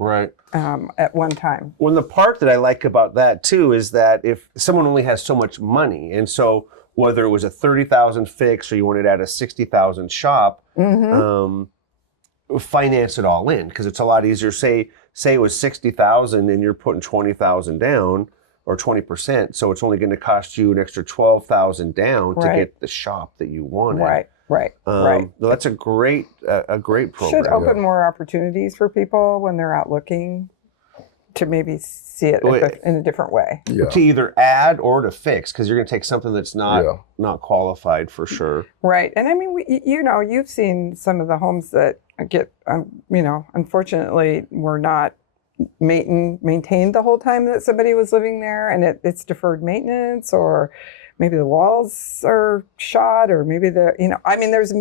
at one time. Well, the part that I like about that too is that if someone only has so much money, and so whether it was a $30,000 fix or you wanted to add a $60,000 shop, finance it all in, because it's a lot easier. Say it was $60,000 and you're putting $20,000 down or 20%, so it's only going to cost you an extra $12,000 down to get the shop that you wanted. Right. That's a great program. Should open more opportunities for people when they're out looking. to maybe see it in a different way. Yeah. To either add or to fix, because you're going to take something that's not Yeah. not qualified for sure. Right. And I mean, you've seen some of the homes that get, unfortunately, were not maintained the whole time that somebody was living there, and it's deferred maintenance, or maybe the walls are shot, or maybe there's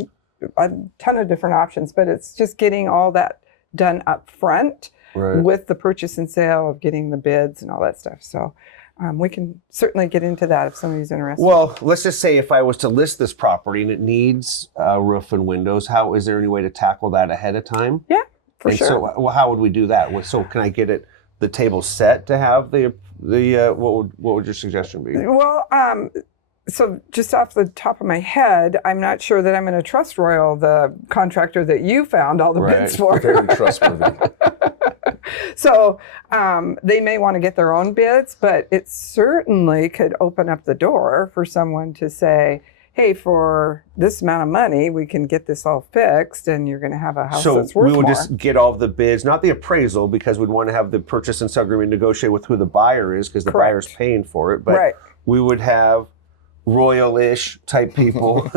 a ton of different options, but it's just getting all that done up front with the purchase and sale of getting the bids and all that stuff. So we can certainly get into that if somebody's interested. Well, let's just say if I was to list this property and it needs a roof and windows, is there any way to tackle that ahead of time? Yeah, for sure. So how would we do that? So can I get the table set to have the what would your suggestion be? Well, so just off the top of my head, I'm not sure that I'm going to trust Royal, the contractor that you found all the bids for. Very trustworthy. So they may want to get their own bids, but it certainly could open up the door for someone to say, hey, for this amount of money, we can get this all fixed, and you're going to have a house that's worth more. So we would just get all of the bids, not the appraisal, because we'd want to have the purchase and sale agreement negotiate with who the buyer is, because the buyer's paying for it. But we would have Royal-ish type people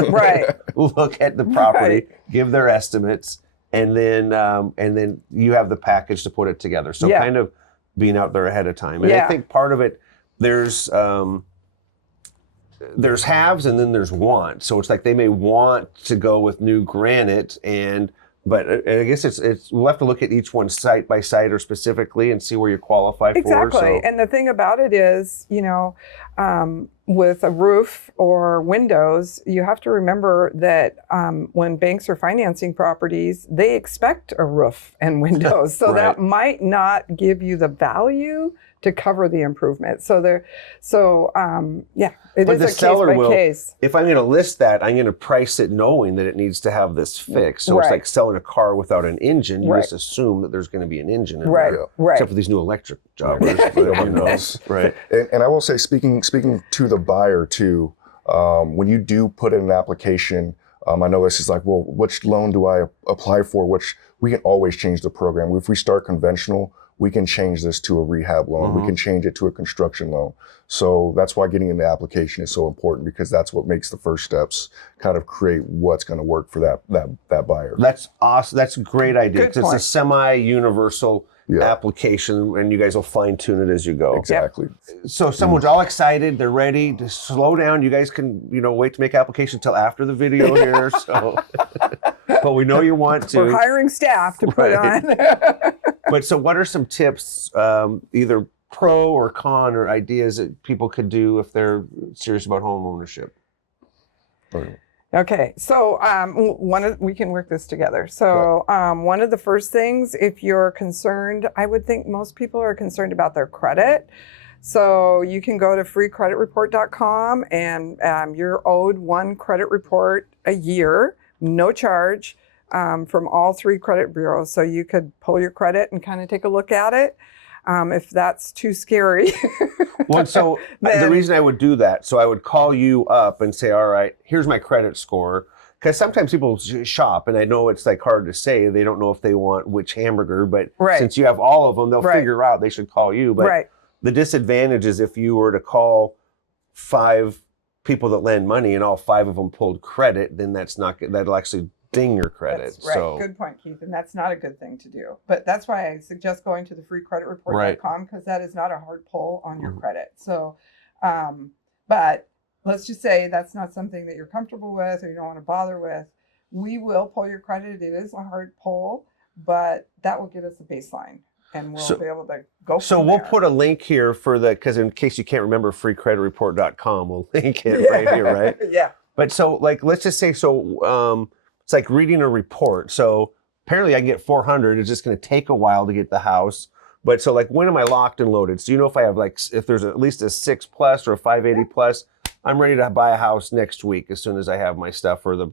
look at the property, give their estimates, and then you have the package to put it together. So kind of being out there ahead of time. And I think part of it, there's haves and then there's want. So it's like they may want to go with new granite, but I guess we'll have to look at each one site by site or specifically and see where you qualify for. Exactly. And the thing about it is, with a roof or windows, you have to remember that when banks are financing properties, they expect a roof and windows. So that might not give you the value to cover the improvement. It is a case by case. If I'm going to list that, I'm going to price it knowing that it needs to have this fixed. So it's like selling a car without an engine. You just assume that there's going to be an engine in there. Except for these new electric jobbers. Nobody knows. And I will say, speaking to the buyer too, when you do put in an application, I know this is like, well, which loan do I apply for? Which we can always change the program. If we start conventional, we can change this to a rehab loan. We can change it to a construction loan. So that's why getting in the application is so important, because that's what makes the first steps kind of create what's going to work for that buyer. That's awesome. That's a great idea. It's a semi-universal application, and you guys will fine tune it as you go. Exactly. So someone's all excited. They're ready to slow down. You guys can, wait to make application until after the video here. So, but we know you want to. We're hiring staff to put on. But so what are some tips, either pro or con, or ideas that people could do if they're serious about home ownership? Okay, so we can work this together. So one of the first things, if you're concerned, I would think most people are concerned about their credit. So you can go to freecreditreport.com, and you're owed one credit report a year, no charge, from all 3 credit bureaus. So you could pull your credit and kind of take a look at it. If that's too scary. Well, so the reason I would do that, so I would call you up and say, all right, here's my credit score. Because sometimes people shop, and I know it's like hard to say. They don't know if they want which hamburger, but since you have all of them, they'll figure out they should call you. But the disadvantage is if you were to call 5 people that lend money and all 5 of them pulled credit, then that'll actually ding your credit. That's right. So, good point, Keith. And that's not a good thing to do. But that's why I suggest going to the freecreditreport.com, because that is not a hard pull on your credit. So, but let's just say that's not something that you're comfortable with or you don't want to bother with. We will pull your credit. It is a hard pull, but that will give us a baseline. And we'll be able to go from we'll there. put a link here because in case you can't remember freecreditreport.com, we'll link it right here, right? But so let's just say, it's like reading a report. So apparently I can get 400. It's just going to take a while to get the house. But so when am I locked and loaded? So if I have if there's at least a 6 plus or a 580 plus, I'm ready to buy a house next week as soon as I have my stuff for the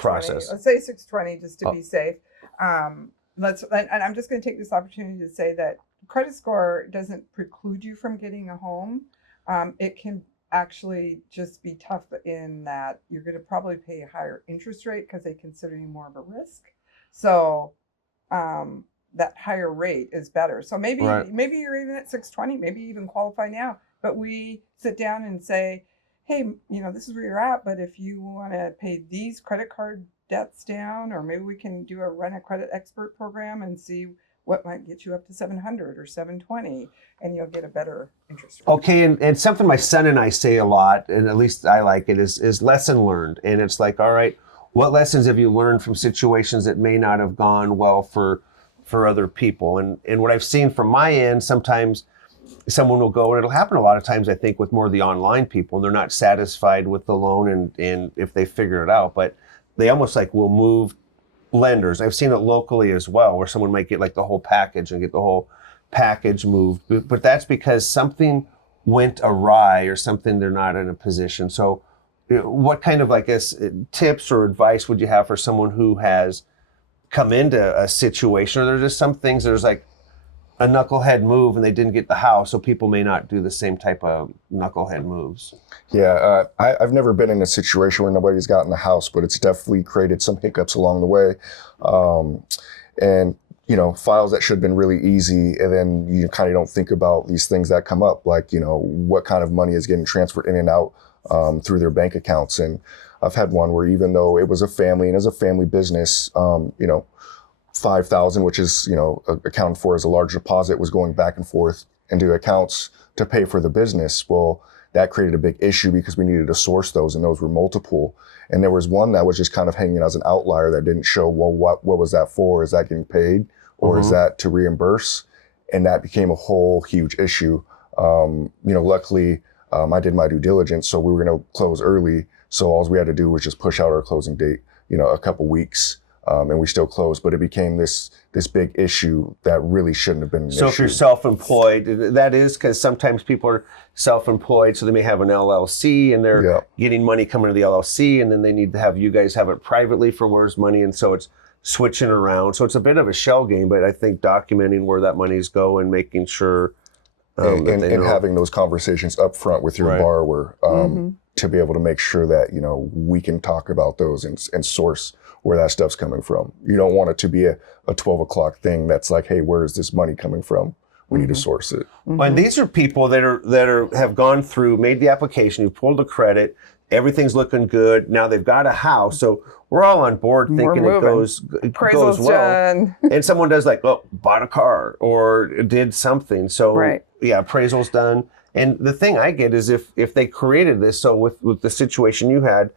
process. Let's say 620 just to be safe. And I'm just going to take this opportunity to say that credit score doesn't preclude you from getting a home. It can actually just be tough in that you're going to probably pay a higher interest rate because they consider you more of a risk. So that higher rate is better. So maybe Right. maybe you're even at 620, maybe you even qualify now, but we sit down and say, hey, this is where you're at, but if you want to pay these credit card debts down, or maybe we can run a credit expert program and see what might get you up to 700 or 720, and you'll get a better interest rate. Okay, and something my son and I say a lot, and at least I like it, is lesson learned. And it's like, all right, what lessons have you learned from situations that may not have gone well for other people? And what I've seen from my end, sometimes someone will go, and it'll happen a lot of times, I think, with more of the online people, and they're not satisfied with the loan and if they figure it out, but they almost like will move lenders. I've seen it locally as well, where someone might get like the whole package and get the whole package moved, but that's because something went awry or something, they're not in a position. So what kind of, I guess, tips or advice would you have for someone who has come into a situation, or there's just some things there's like a knucklehead move and they didn't get the house, so people may not do the same type of knucklehead moves? Yeah, I've never been in a situation where nobody's gotten the house, but it's definitely created some hiccups along the way. And files that should have been really easy, and then you kind of don't think about these things that come up, like, what kind of money is getting transferred in and out through their bank accounts. And I've had one where, even though it was a family and as a family business, $5,000, which is, accounted for as a large deposit, was going back and forth into accounts to pay for the business. Well, that created a big issue because we needed to source those, and those were multiple. And there was one that was just kind of hanging as an outlier that didn't show, well, what was that for? Is that getting paid, or is that to reimburse? And that became a whole huge issue. Luckily, I did my due diligence, so we were going to close early. So all we had to do was just push out our closing date, a couple weeks. And we still closed, but it became this big issue that really shouldn't have been an issue. If you're self-employed, that is because sometimes people are self-employed, so they may have an LLC and they're getting money coming to the LLC, and then they need to have you guys have it privately for where's money, and so it's switching around. So it's a bit of a shell game, but I think documenting where that money's going, making sure and having those conversations up front with your borrower to be able to make sure that we can talk about those and source where that stuff's coming from. You don't want it to be a 12 o'clock thing that's like, hey, where is this money coming from? We need to source it. And these are people that have gone through, made the application, you pulled the credit, everything's looking good. Now they've got a house, so we're all on board thinking it goes well. Done. And someone does bought a car or did something. So appraisal's done. And the thing I get is if they created this, so with the situation you had,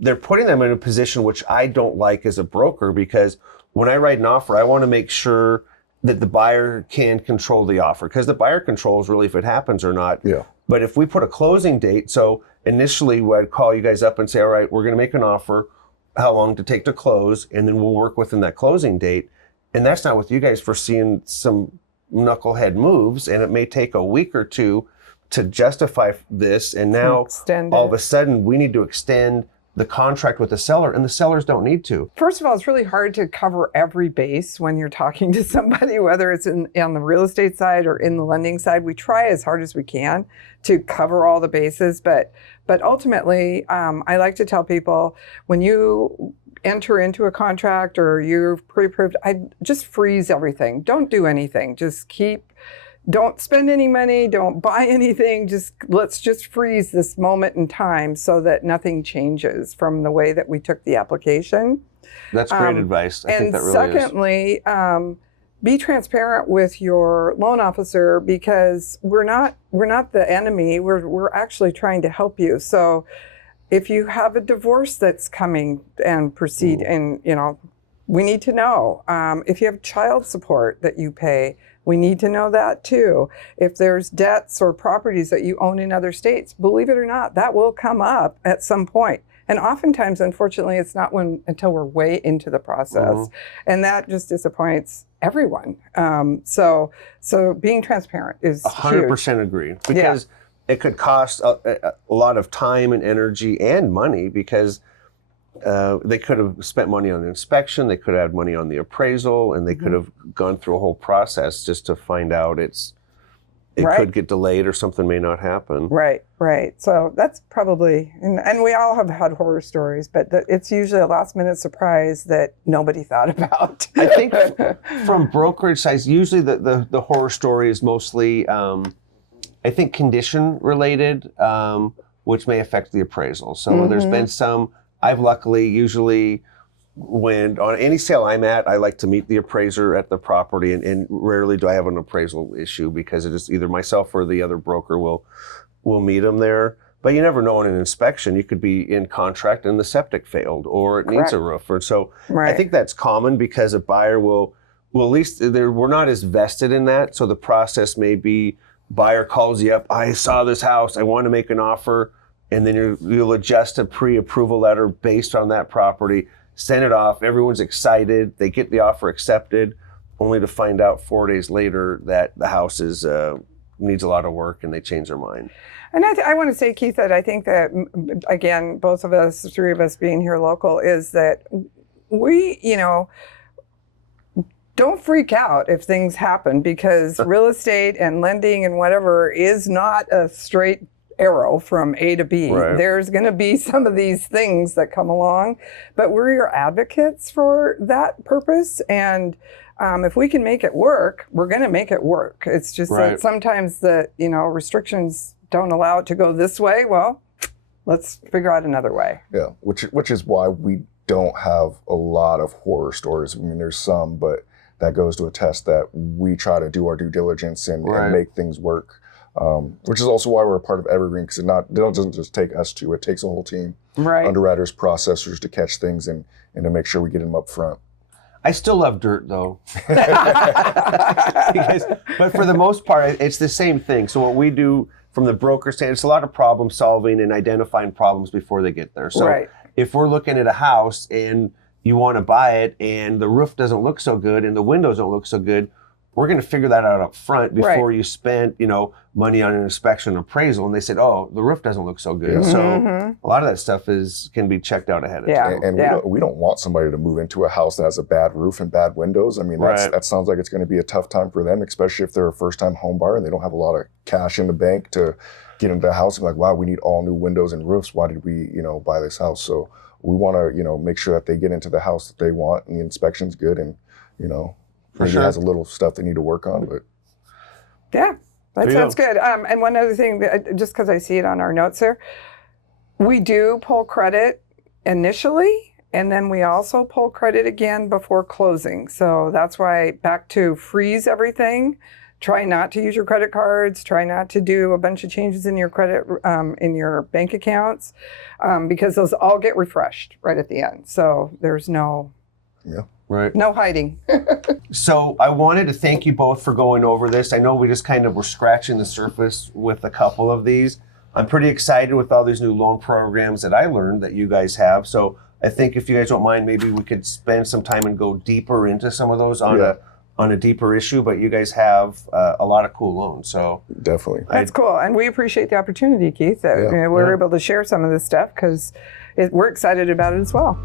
they're putting them in a position which I don't like as a broker, because when I write an offer, I want to make sure that the buyer can control the offer, because the buyer controls really if it happens or not. Yeah. But if we put a closing date, so initially I'd call you guys up and say, all right, we're going to make an offer, how long to take to close, and then we'll work within that closing date. And that's not with you guys foreseeing some knucklehead moves, and it may take a week or two to justify this, and now all of a sudden we need to extend the contract with the seller, and the sellers don't need to. First of all, it's really hard to cover every base when you're talking to somebody, whether it's on the real estate side or in the lending side. We try as hard as we can to cover all the bases, but ultimately, I like to tell people, when you enter into a contract or you're pre-approved, I just freeze everything. Don't do anything. Don't spend any money, don't buy anything, let's just freeze this moment in time so that nothing changes from the way that we took the application. That's great advice. I think that really secondly, be transparent with your loan officer, because we're not the enemy, we're actually trying to help you. So if you have a divorce that's coming and proceed, and we need to know. If you have child support that you pay, we need to know that too. If there's debts or properties that you own in other states, believe it or not, that will come up at some point. And oftentimes, unfortunately, it's not until we're way into the process. And that just disappoints everyone. So being transparent is 100% huge. agree. Because it could cost a lot of time and energy and money, because they could have spent money on the inspection, they could have had money on the appraisal, and they could have gone through a whole process just to find out it's it Right. could get delayed or something may not happen. Right, right. So that's probably, and we all have had horror stories, but it's usually a last minute surprise that nobody thought about. I think from brokerage size, usually the horror story is mostly, I think, condition related, which may affect the appraisal. So there's been some, I've luckily usually, when on any sale I'm at, I like to meet the appraiser at the property, and rarely do I have an appraisal issue because it is either myself or the other broker will meet them there. But you never know in an inspection. You could be in contract and the septic failed, or it needs a roof. Or so I think that's common because a buyer will at least we're not as vested in that. So the process may be buyer calls you up. I saw this house. I want to make an offer, and then you'll adjust a pre-approval letter based on that property. Send it off. Everyone's excited. They get the offer accepted, only to find out 4 days later that the house needs a lot of work, and they change their mind. And I want to say, Keith, that I think that, again, both of us, three of us being here local, is that we, don't freak out if things happen, because real estate and lending and whatever is not a straight arrow from A to B. Right. There's going to be some of these things that come along, but we're your advocates for that purpose. And if we can make it work, we're going to make it work. It's just that sometimes the restrictions don't allow it to go this way. Well, let's figure out another way. Yeah, which is why we don't have a lot of horror stories. I mean, there's some, but that goes to attest that we try to do our due diligence and make things work. Which is also why we're a part of Evergreen, because it doesn't just take us two, it takes a whole team. Right. Underwriters, processors to catch things and to make sure we get them up front. I still love dirt though. But for the most part, it's the same thing. So what we do from the broker stand, it's a lot of problem solving and identifying problems before they get there. So if we're looking at a house and you want to buy it and the roof doesn't look so good and the windows don't look so good, we're going to figure that out up front before you spend, money on an inspection appraisal. And they said, oh, the roof doesn't look so good. So a lot of that stuff can be checked out ahead of time. And we don't want somebody to move into a house that has a bad roof and bad windows. I mean, that sounds like it's going to be a tough time for them, especially if they're a first-time home buyer and they don't have a lot of cash in the bank to get into the house and be like, wow, we need all new windows and roofs. Why did we, buy this house? So we want to, make sure that they get into the house that they want and the inspection's good and, maybe has a little stuff they need to work on, but. Yeah, that sounds good. And one other thing, just because I see it on our notes there, we do pull credit initially, and then we also pull credit again before closing. So that's why back to freeze everything. Try not to use your credit cards. Try not to do a bunch of changes in your credit, in your bank accounts, because those all get refreshed right at the end. So there's no hiding. So I wanted to thank you both for going over this. I know we just kind of were scratching the surface with a couple of these. I'm pretty excited with all these new loan programs that I learned that you guys have. So I think if you guys don't mind, maybe we could spend some time and go deeper into some of those on a deeper issue. But you guys have a lot of cool loans. So definitely. That's cool. And we appreciate the opportunity, Keith, that we're able to share some of this stuff because we're excited about it as well.